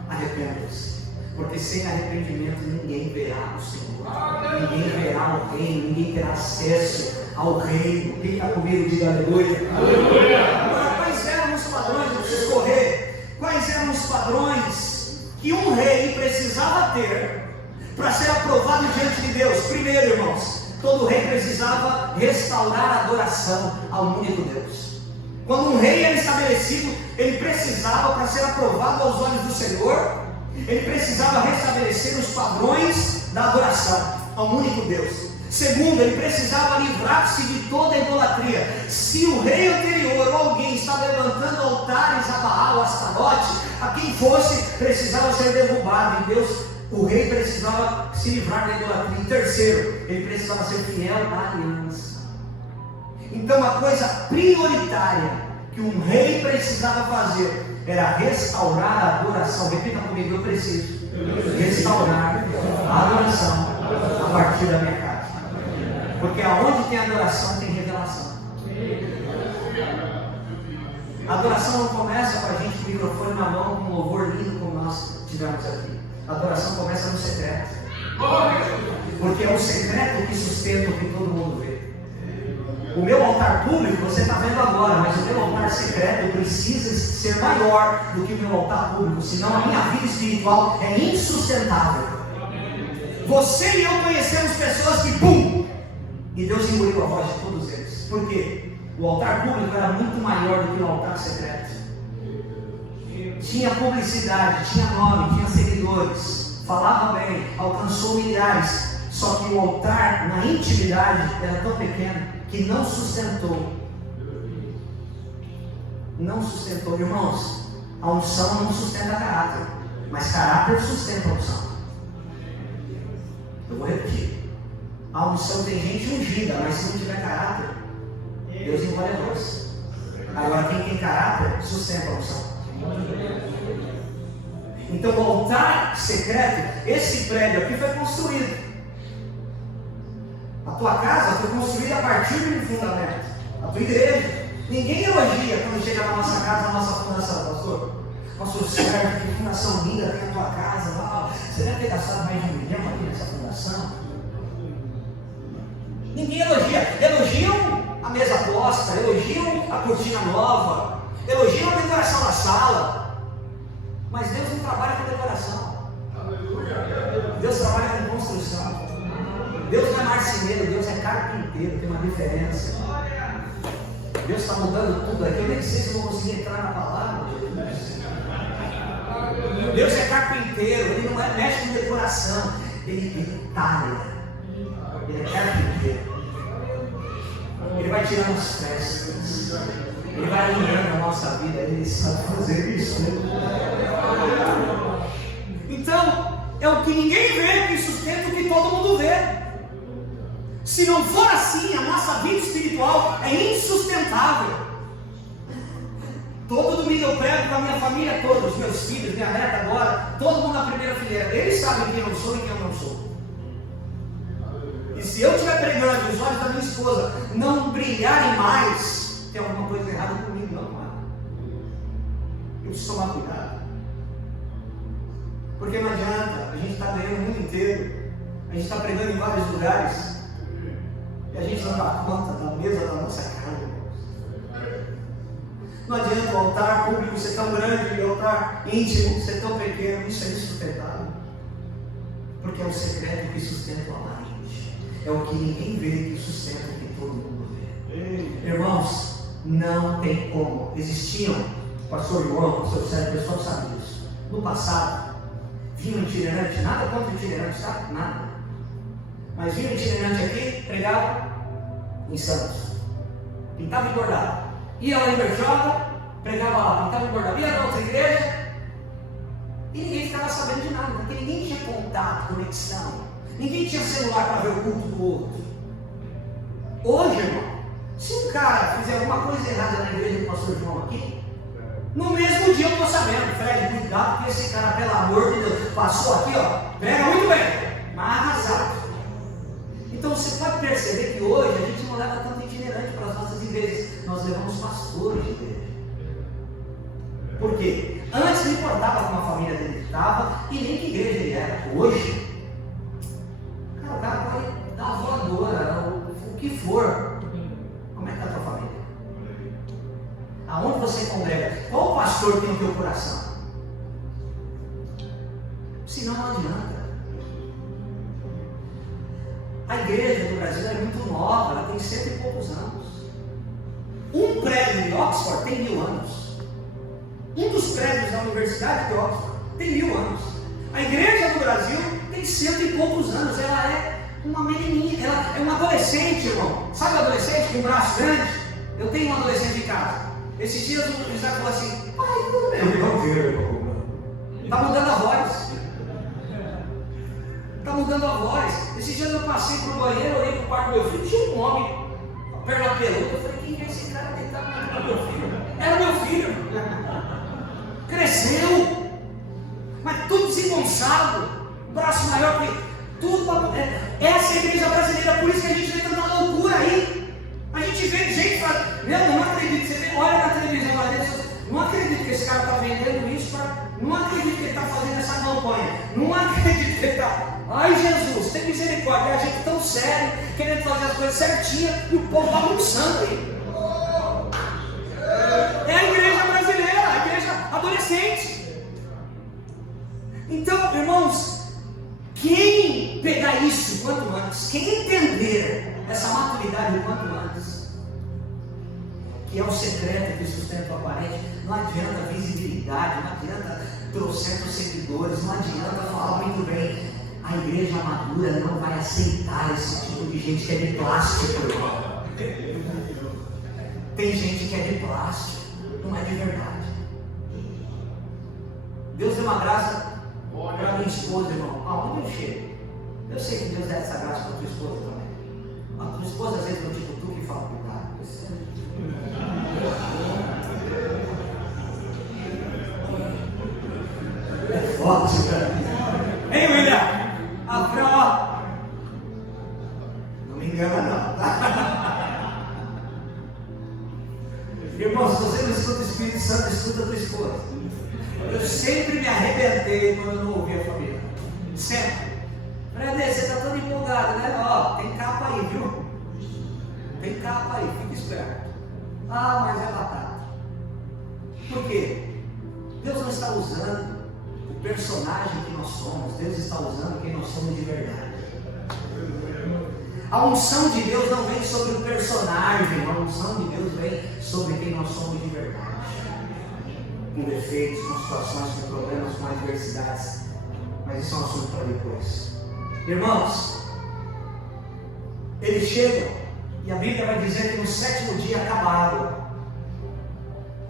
Arrependa-se, porque sem arrependimento ninguém verá o Senhor, ninguém verá o reino, ninguém terá acesso ao reino. Quem está comigo, diga aleluia. Agora, quais eram os padrões? Eu preciso correr. Quais eram os padrões que um rei precisava ter para ser aprovado diante de Deus? Primeiro, irmãos, todo rei precisava restaurar a adoração ao único Deus. Quando um rei era estabelecido, ele precisava, para ser aprovado aos olhos do Senhor, ele precisava restabelecer os padrões da adoração ao único Deus. Segundo, ele precisava livrar-se de toda a idolatria. Se o rei anterior ou alguém estava levantando altares a Baal, a Astarote, a quem fosse, precisava ser derrubado. E Deus, o rei precisava se livrar da idolatria. E terceiro, ele precisava ser fiel à aliança. Então a coisa prioritária que um rei precisava fazer era restaurar a adoração. Repita comigo, eu preciso restaurar a adoração a partir da minha casa. Porque aonde tem adoração tem revelação. A adoração não começa com a gente com o microfone na mão, com um louvor lindo como nós tivemos aqui. A adoração começa no secreto. Porque é o secreto que sustenta o que todo mundo vê. O meu altar público você está vendo agora, mas o meu altar secreto precisa ser maior do que o meu altar público, senão a minha vida espiritual é insustentável. Você e eu conhecemos pessoas que, pum! E Deus engoliu a voz de todos eles. Por quê? O altar público era muito maior do que o altar secreto. Tinha publicidade, tinha nome, tinha seguidores, falava bem, alcançou milhares. Só que o altar na intimidade era tão pequeno que não sustentou. Não sustentou, irmãos. A unção não sustenta caráter, mas caráter sustenta a unção. Eu vou repetir. A unção tem gente ungida, mas se não tiver caráter, Deus engole a voz. Agora quem tem caráter sustenta a unção. Então o altar secreto, esse prédio aqui foi construído. A tua casa foi construída a partir de um fundamento. A tua igreja. Ninguém elogia quando chega na nossa casa, na nossa fundação, pastor. Pastor Sérgio, que fundação linda tem a tua casa. Uau, você deve ter gastado mais de R$1 milhão aqui nessa fundação. Ninguém elogia. Elogiam a mesa posta, elogiam a cortina nova, elogiam a decoração da sala. Mas Deus não trabalha com decoração. Deus trabalha com construção. Deus não é marceneiro, Deus é carpinteiro, tem uma diferença. Deus está mudando tudo aqui. Eu nem sei se eu vou conseguir entrar na palavra de Jesus. Deus é carpinteiro, ele não mexe com decoração, ele talha, ele é carpinteiro. Ele vai tirando as festas, ele vai alinhando a nossa vida, ele sabe fazer isso, né? Então, é o que ninguém vê que sustenta o que todo mundo vê. Se não for assim, a nossa vida espiritual é insustentável. Todo domingo eu prego com a minha família toda, os meus filhos, minha neta agora, todo mundo na primeira fileira. Eles sabem quem eu sou e quem eu não sou. E se eu estiver pregando e os olhos da minha esposa não brilharem mais, tem alguma coisa errada comigo, não, mano. Eu preciso tomar cuidado. Porque não adianta, a gente está ganhando o mundo inteiro, a gente está pregando em vários lugares, e a gente não dá conta da mesa da nossa casa. Não adianta o altar público ser tão grande e o altar íntimo ser tão pequeno, isso é insustentável. Porque é o secreto que sustenta o aparente. É o que ninguém vê que sustenta o que todo mundo vê. Irmãos, não tem como. Existiam, pastor João, pastor Sérgio, o pessoal sabe disso. No passado, vinha um itinerante, nada contra o itinerante, sabe? Nada. Mas vinha um itinerante aqui, pregava em Santos. Pintava e bordava. Ia lá em Bertioga, pregava lá, pintava e bordava. Ia na outra igreja, e ninguém ficava sabendo de nada, porque ninguém tinha contato, conexão. Ninguém tinha celular para ver o culto do outro. Hoje, irmão, se um cara fizer alguma coisa errada na igreja do pastor João aqui, no mesmo dia eu estou sabendo. Fred, cuidado, porque esse cara, pelo amor de Deus, passou aqui, ó, prega muito bem, mas arrasado. Então você pode perceber que hoje a gente não leva tanto itinerante para as nossas igrejas, nós levamos pastores de igreja. Por quê? Antes não importava como a família dele estava e nem que igreja ele era. Hoje, cara, o cara pode dar a voadora, o que for. Como é que está a tua família? Aonde você congrega? Qual pastor tem o teu coração? Senão não adianta. ela é muito nova, ela tem 100 e poucos anos. Um prédio de Oxford tem 1000 anos. Um dos prédios da Universidade de Oxford tem 1000 anos. A igreja do Brasil tem 100 e poucos anos. Ela é uma menininha, ela é uma adolescente, irmão. Sabe adolescente com um braço grande? Eu tenho um adolescente em casa. Esses dias o José falou assim: pai, tudo bem. Está mudando a voz. Está mudando a voz. Esses dias eu passei para o banheiro, olhei para o quarto do meu filho, tinha um homem, com a perna peluda. Eu falei: quem é esse cara deitado no meu filho? Era meu filho. Cresceu, mas tudo desengonçado, braço maior que tudo. Essa é a igreja brasileira, por isso que a gente vê tanta loucura aí. A gente vê gente falando: meu, não acredito. Você olha na televisão lá dentro, não acredito que esse cara está vendendo isso, não acredito que ele está fazendo essa campanha, não acredito que ele está. Ai, Jesus, tem misericórdia. É a gente tão sério, querendo fazer as coisas certinhas e o povo bagunçando aí. É a igreja brasileira, a igreja adolescente. Então, irmãos, quem pegar isso quanto antes, quem entender essa maturidade o quanto antes, que é o secreto que sustenta o aparente, não adianta visibilidade, não adianta trocentos seguidores, não adianta falar muito bem. A igreja madura não vai aceitar esse tipo de gente que é de plástico, irmão. Tem gente que é de plástico, não é de verdade. Deus deu uma graça para minha esposa, irmão. Aonde eu chego? Eu sei que Deus dá essa graça para a tua esposa também. A tua esposa às vezes não te cutuca e fala: cuidado. É forte, cara. Ei, William! A Fran, não me engana não. Irmão, se você não escuta o Espírito Santo, escuta a tua esposa. Eu sempre me arrebentei quando eu não ouvi a família. Sempre. Fred, você está todo empolgado, né? Ó, tem capa aí, viu? Tem capa aí, fica esperto. Ah, mas é batata. Por quê? Deus não está usando o personagem que nós somos, Deus está usando quem nós somos de verdade. A unção de Deus não vem sobre o personagem, a unção de Deus vem sobre quem nós somos de verdade. Com defeitos, com situações, com problemas, com adversidades. Mas isso é um assunto para depois. Irmãos, eles chegam e a Bíblia vai dizer que no 7º dia acaba a água.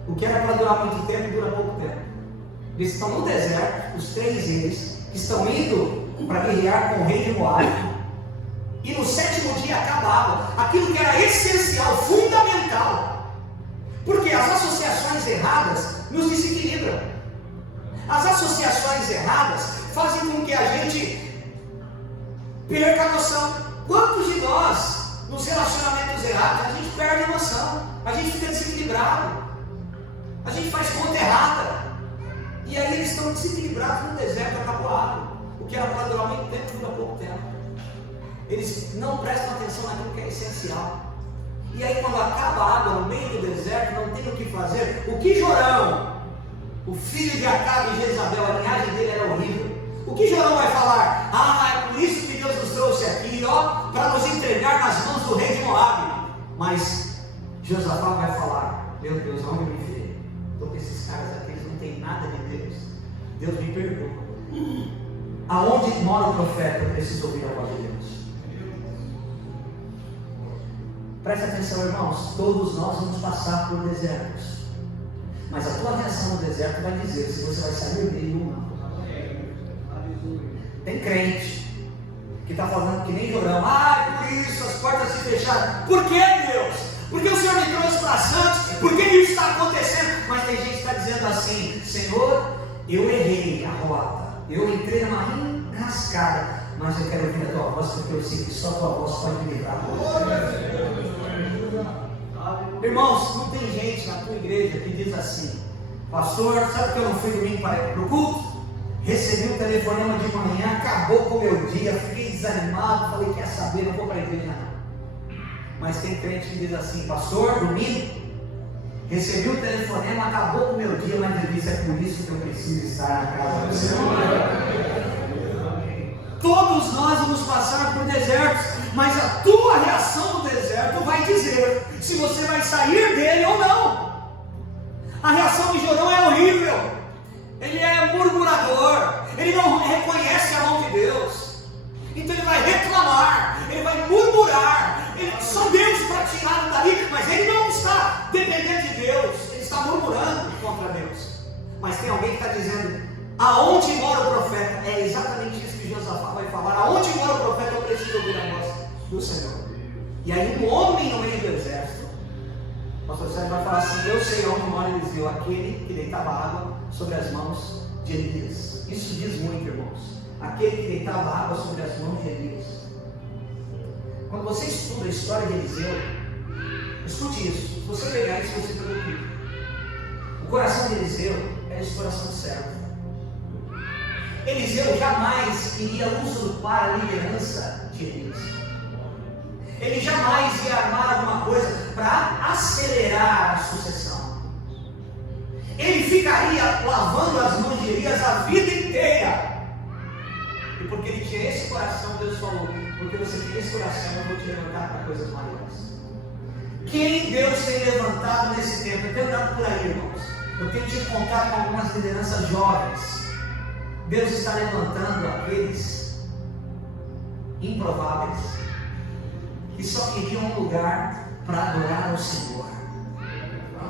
O que era para durar muito tempo, dura pouco tempo. Eles estão no deserto, os 3 eles, que estão indo para guerrear com o rei de Moabe. E no 7º dia acaba a água. Aquilo que era essencial, fundamental. Porque as associações erradas nos desequilibram. As associações erradas fazem com que a gente perca a noção. Quantos de nós, nos relacionamentos errados, a gente perde a noção, a gente fica desequilibrado, a gente faz conta errada, e aí eles estão desequilibrados no deserto, acabou a água. O que era para durar muito tempo, dura pouco tempo. Eles não prestam atenção naquilo que é essencial. E aí quando acaba a água no meio do deserto, não tem o que fazer. O que Jorão, o filho de Acabe e Jezabel, a linhagem dele era horrível. O que Jorão vai falar? Ah, é por isso que Deus nos trouxe aqui, ó, para nos entregar nas mãos do rei de Moabe. Mas Josafá vai falar: meu Deus, onde eu me vi? Estou com esses caras aqui, eles não têm nada de Deus. Deus me perdoa. Aonde mora o profeta, eu preciso ouvir a voz de Deus. Preste atenção, irmãos, todos nós vamos passar por desertos. Mas a tua reação no deserto vai dizer se você vai sair dele ou não. Tem crente que está falando que nem Jorão: ah, por isso as portas se fecharam. Por que, Deus? Porque o Senhor me trouxe para Santos? Por que isso está acontecendo? Mas tem gente que está dizendo assim: Senhor, eu errei a rota, eu entrei numa enrascada, mas eu quero ouvir a tua voz, porque eu sei que só a tua voz pode me livrar. Irmãos, não tem gente na tua igreja que diz assim: pastor, sabe que eu não fui domingo para o culto? Recebi um telefonema de manhã, acabou com o meu dia, fiquei desanimado, falei: quer saber, não vou para a igreja não. Mas tem crente que diz assim: pastor, domingo, recebi um telefonema, acabou com o meu dia, mas eu disse: é por isso que eu preciso estar na casa do Senhor. Todos nós vamos passar por desertos, mas a tua reação no deserto vai dizer se você vai sair dele ou não. A reação de Jorão é horrível. Ele é murmurador, ele não reconhece a mão de Deus, então ele vai reclamar, ele vai murmurar, só Deus para tirá-lo dali, mas ele não está dependendo de Deus, ele está murmurando contra Deus. Mas tem alguém que está dizendo: aonde mora o profeta? É exatamente isso que Josafá vai falar: aonde mora o profeta, eu preciso ouvir a voz do Senhor. E aí um homem no meio do exército, o pastor Sérgio vai falar assim: eu sei onde mora Eliseu, aquele que deitava água sobre as mãos de Elias. Isso diz muito, irmãos. Aquele que deitava água sobre as mãos de Elias. Quando você estuda a história de Eliseu, escute isso. Se você pegar isso, você pergunta: o coração de Eliseu é esse coração certo. Eliseu jamais iria usurpar a liderança de Elias. Ele jamais ia armar alguma coisa para acelerar a sucessão. Ele ficaria lavando as mãos de Elias a vida inteira. E porque ele tinha esse coração, Deus falou: porque você tem esse coração, eu vou te levantar para coisas maiores. Quem Deus tem levantado nesse tempo? Eu tenho andado por aí, irmãos. Eu tenho tido contato com algumas lideranças jovens. Deus está levantando aqueles improváveis, que só queriam um lugar para adorar ao Senhor,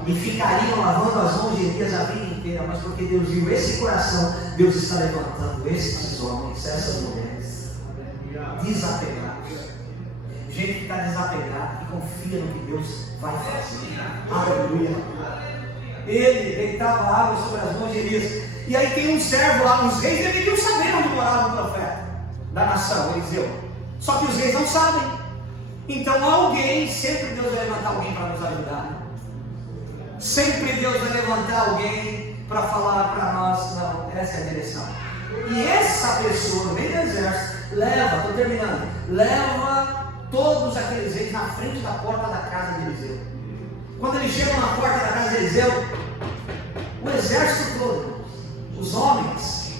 e ficariam lavando as mãos de Elias a vida inteira, mas porque Deus viu esse coração, Deus está levantando esses homens, essas mulheres, desapegados, gente que está desapegada, que confia no que Deus vai fazer. Aleluia. Ele deitava água sobre as mãos de Elias. E aí tem um servo lá, os reis deveriam saber onde morava o profeta da nação, Eliseu. Só que os reis não sabem. Então alguém, sempre Deus vai levantar alguém para nos ajudar. Sempre Deus vai levantar alguém para falar para nós: não, essa é a direção. E essa pessoa, no meio do exército, leva todos aqueles reis na frente da porta da casa de Eliseu. Quando eles chegam na porta da casa de Eliseu, o exército todo, os homens,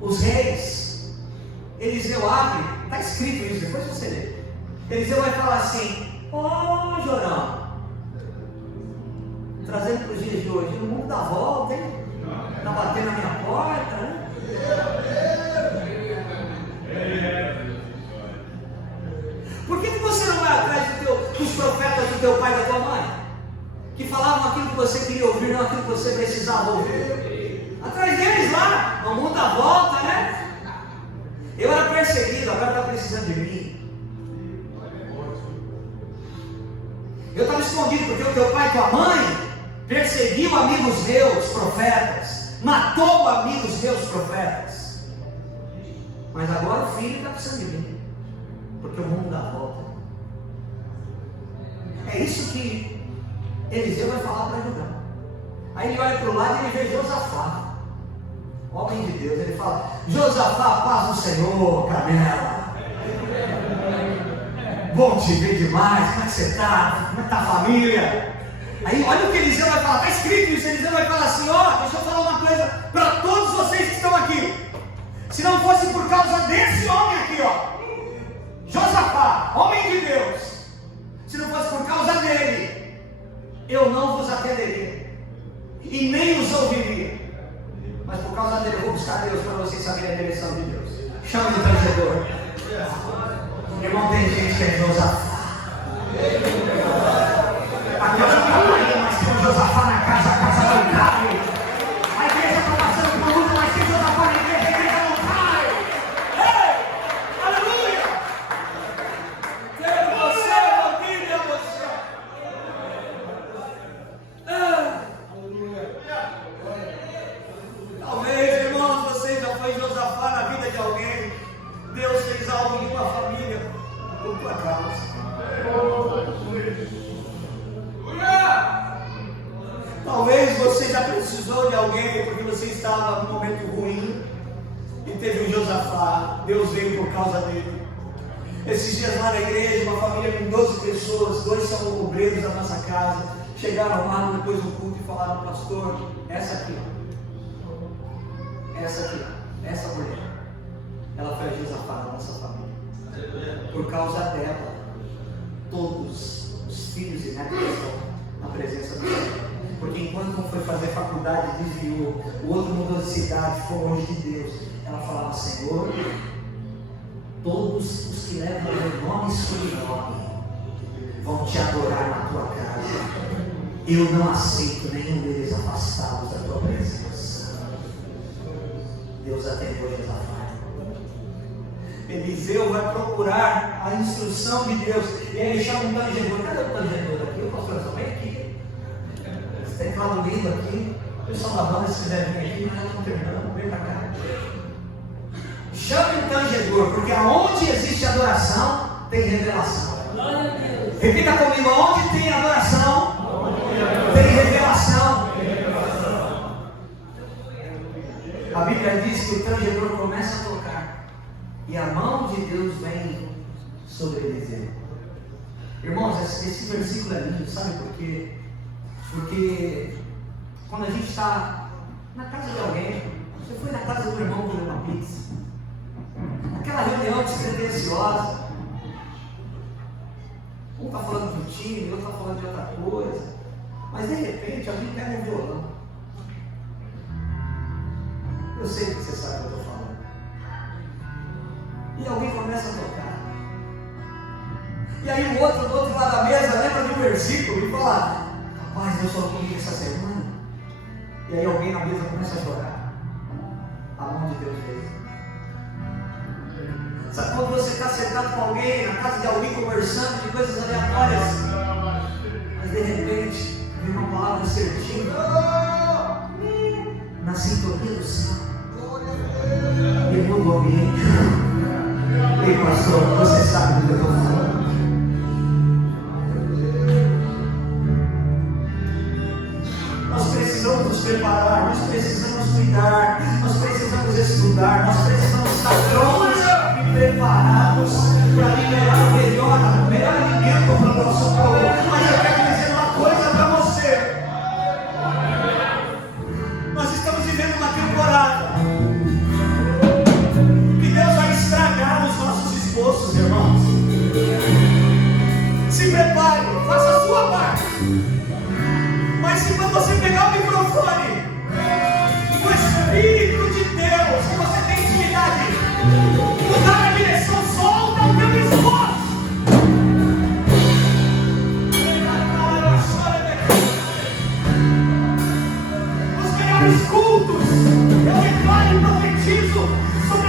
os reis, Eliseu abre, está escrito isso, depois você lê. Eliseu vai falar assim: ô Jorão, trazendo para os dias de hoje, o mundo dá volta, hein? Está batendo na minha porta, né? Por que você não vai atrás dos profetas do teu pai e da tua mãe? Que falavam aquilo que você queria ouvir, não aquilo que você precisava ouvir. Atrás deles lá, o mundo dá volta, né? Eu era perseguido, agora está precisando de mim. Eu estava escondido porque o teu pai e tua mãe perseguiu amigos meus, profetas, matou amigos meus, profetas. Mas agora o filho está precisando de mim, porque o mundo dá volta. É isso que Eliseu vai falar para Judá. Aí ele olha para o lado e ele vê Josafá, homem de Deus. Ele fala: Josafá, paz do Senhor, Carmela. Bom te ver demais, como é que você está? Como é que está a família? Aí olha o que Eliseu vai falar, está escrito isso. Eliseu vai falar assim: ó, deixa eu falar uma coisa para todos vocês que estão aqui. Se não fosse por causa desse homem aqui, ó, Josafá, homem de Deus, se não fosse por causa dele, eu não vos atenderia e nem os ouviria. Mas por causa dele eu vou buscar Deus para vocês saberem a direção de Deus. Chame o tangedor. Irmão, tem gente que é Josafá. A casa está caindo, mas tem um Josafá na casa, a casa não cai. A igreja está passando por luta, mas tem Josafá na igreja, a igreja não cai. Ei! Aleluia! Quero você, família, você. Aleluia! Talvez, irmãos, você já foi Josafá na vida de alguém. Deus fez algo em uma família por tua causa. Talvez você já precisou de alguém porque você estava num momento ruim e teve um Josafá. Deus veio por causa dele. Esses dias lá na igreja, uma família com 12 pessoas, 2 são obreiros da nossa casa, chegaram lá depois do culto e falaram: pastor, essa aqui, ó, essa aqui, ó, essa mulher, ela foi a Josafá da nossa família. Por causa dela, todos os filhos e netos estão na presença do Senhor. Porque enquanto um foi fazer faculdade, desviou, o outro mudou de cidade, ficou longe de Deus, ela falava: Senhor, todos os que levam o meu nome e sobrenome vão te adorar na tua casa. Eu não aceito nenhum deles afastados da tua presença. Deus atendeu Josafá. Eliseu vai procurar a instrução de Deus. E aí ele chama um tangedor. Cadê o tangedor aqui? O pastor vem aqui. Você tem falado lindo aqui. O pessoal da banda, se quiser vir aqui, nós estamos terminando. Vem pra cá. Chame um tangedor, porque aonde existe adoração, tem revelação. Repita comigo: onde tem adoração, tem revelação. A Bíblia diz que o tangedor começa a tocar e a mão de Deus vem sobre Eliseu. Irmãos, esse versículo é lindo, sabe por quê? Porque quando a gente está na casa de alguém, você foi na casa do irmão comer uma pizza, aquela reunião despretensiosa, um está falando do time, outro está falando de outra coisa, mas de repente alguém pega um violão. Eu sei que você sabe o que eu estou falando. E alguém começa a tocar. E aí o outro do outro lado da mesa lembra de um versículo e fala: rapaz, Deus falou comigo essa semana. E aí alguém na mesa começa a chorar. A mão de Deus veio. Sabe quando você está sentado com alguém, na casa de alguém, conversando de coisas aleatórias, mas de repente vem uma palavra assertiva, na sintonia do céu, e muda o ambiente. Ei, pastor, você sabe do que eu estou falando. Nós precisamos nos preparar, nós precisamos cuidar, nós precisamos estudar, nós precisamos estar prontos e preparados para liberar o melhor alimento para o nosso povo. Mas eu quero dizer uma coisa para você: nós estamos vivendo uma temporada que Deus vai estragar os nossos esforços, irmãos. Se prepare, faça a sua parte. Mas se quando você pegar o microfone, o Espírito de Deus, que você tem intimidade, mudar a direção, solta o teu esforço. Nos melhores cultos, eu declaro e profetizo sobre